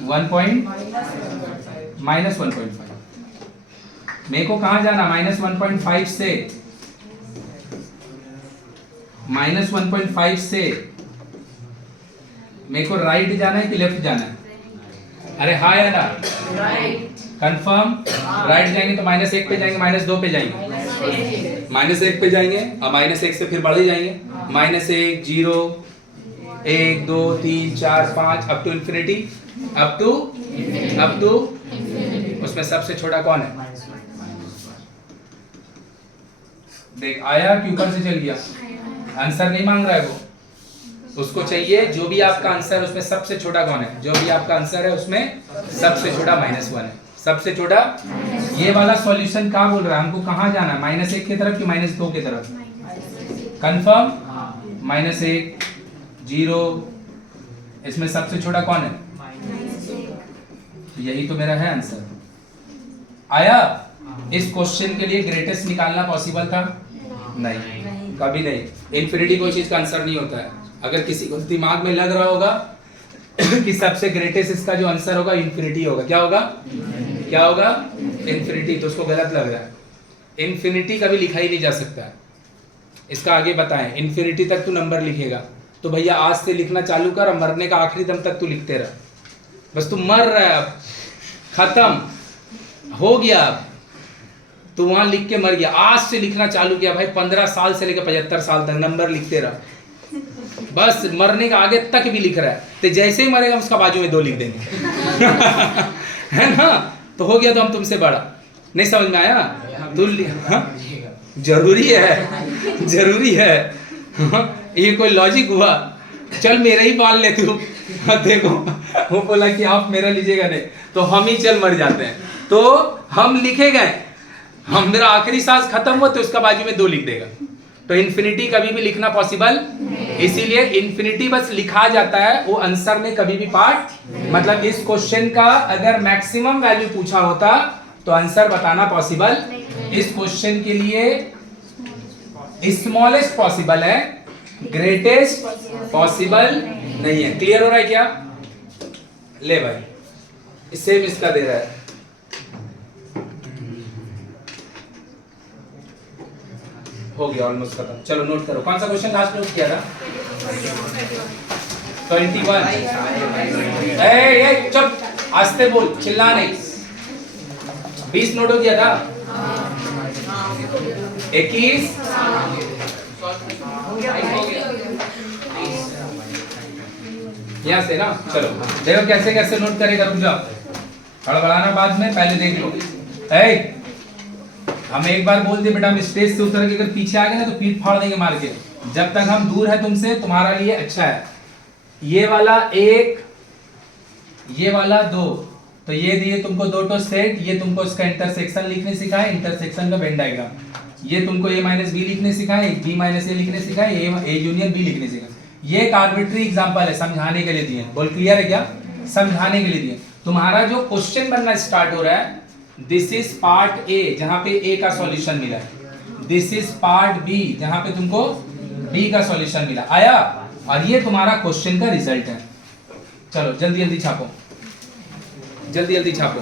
1.5 मेरे को कहां जाना? -1.5 से, -1.5 से मेरे को राइट जाना है कि लेफ्ट जाना है? अरे हाँ या ना? राइट। कंफर्म? राइट जाएंगे तो -1 पे जाएंगे, -2 पे जाएंगे, -1 पे जाएंगे, और -1 से फिर बढ़े जाएंगे, -1 0 1 2 3 4 5 up to infinity, up to उसमें सबसे छोटा कौन है? देख आया कि ऊपर से चल गया? आंसर नहीं मांग रहा है वो, उसको चाहिए जो भी आपका आंसर है उसमें सबसे छोटा कौन है? जो भी आपका आंसर है उसमें सबसे छोटा -1 है, सबसे छोटा। ये वाला सॉल्यूशन कहाँ बोल रहा है? हमको कहाँ जाना है? -1 की तरफ कि -2 की तरफ? कंफर्म? -1 0, इसमें सबसे छोटा कौन है? यही तो मेरा है आंसर। आया? इस क्वेश्चन के लिए ग्रेटेस्ट निकालना पॉसिबल था? नहीं, कभी नहीं। इन्फिनिटी कोई चीज का आंसर नहीं होता है। अगर किसी को दिमाग में लग रहा होगा कि सबसे ग्रेटेस्ट इसका जो आंसर होगा इन्फिनिटी होगा, क्या होगा? क्या होगा? इन्फिनिटी, तो उसको गलत लग रहा है। इन्फिनिटी कभी लिखा ही नहीं जा सकता है। इसका आगे बताएं, इन्फिनिटी तक तू नंबर लिखेगा तो भैया आज से लिखना चालू कर और मरने का आखिरी दम तक तू लिखते रह। बस तू मर रहा है, अब खत्म हो गया, अब तू वहां लिख के मर गया। आज से लिखना चालू किया भाई, 15 साल से लेकर 75 साल तक नंबर लिखते रह, बस मरने का आगे तक भी लिख रहा है तो जैसे ही मरेगा उसका बाजू में 2 लिख देंगे है ना? तो हो गया, तो हम तुमसे बड़ा। नहीं समझ में आया? तू जरूरी है, जरूरी है। ये कोई लॉजिक हुआ? चल मेरा ही पाल ले तू। देखो वो बोला कि आप मेरा लीजिएगा नहीं, तो हम ही चल मर जाते हैं। तो हम लिखे गए, हम मेरा आखिरी सांस खत्म हुआ तो उसका बाजू में 2 लिख देगा। तो इन्फिनिटी कभी भी लिखना पॉसिबल, इसीलिए इन्फिनिटी बस लिखा जाता है, वो आंसर में कभी भी पार्ट। मतलब इस क्वेश्चन का अगर मैक्सिमम वैल्यू पूछा होता तो आंसर बताना पॉसिबल। इस क्वेश्चन के लिए स्मॉलेस्ट पॉसिबल है, ग्रेटेस्ट पॉसिबल नहीं है। क्लियर हो रहा है क्या? ले भाई, सेम इसका दे रहा है। हो गया ऑलमोस्ट खत्म। चलो नोट करो, कौन सा क्वेश्चन लास्ट नोट किया था? 21। ए चुप, आस्ते बोल, चिल्ला नहीं। 20 नोट हो गया था? 21 यहाँ से ना। चलो देखो कैसे कैसे नोट करेगा, रुक जाओ, हड़बड़ाना बाद में, पहले देख लो। ए हम एक बार बोल दिए बेटा, हम स्टेज से उतर के अगर पीछे आ गए ना तो पीठ फाड़ देंगे मार के। जब तक हम दूर है तुमसे, तुम्हारा लिए अच्छा है। ये वाला 1, ये वाला 2, तो ये दिए तुमको 2 तो सेट। ये तुमको इसका इंटरसेक्शन लिखने सिखाए, इंटरसेक्शन का वेन डायग्राम। ये तुमको a माइनस बी लिखने सिखाए, b माइनस ए लिखने सिखाए, a यूनियन b लिखने सिखाए। ये एक आर्बिट्री एग्जांपल है, समझाने के लिए दिए। बोल क्लियर है क्या? समझाने के लिए दिए। तुम्हारा जो क्वेश्चन बनना स्टार्ट हो रहा है, दिस इज पार्ट ए, जहां पे ए का सॉल्यूशन मिला है। दिस इज पार्ट बी, जहां पे तुमको बी का सॉल्यूशन मिला। आया? और ये तुम्हारा क्वेश्चन का रिजल्ट है। चलो जल्दी जल्दी छापो, जल्दी जल्दी छापो।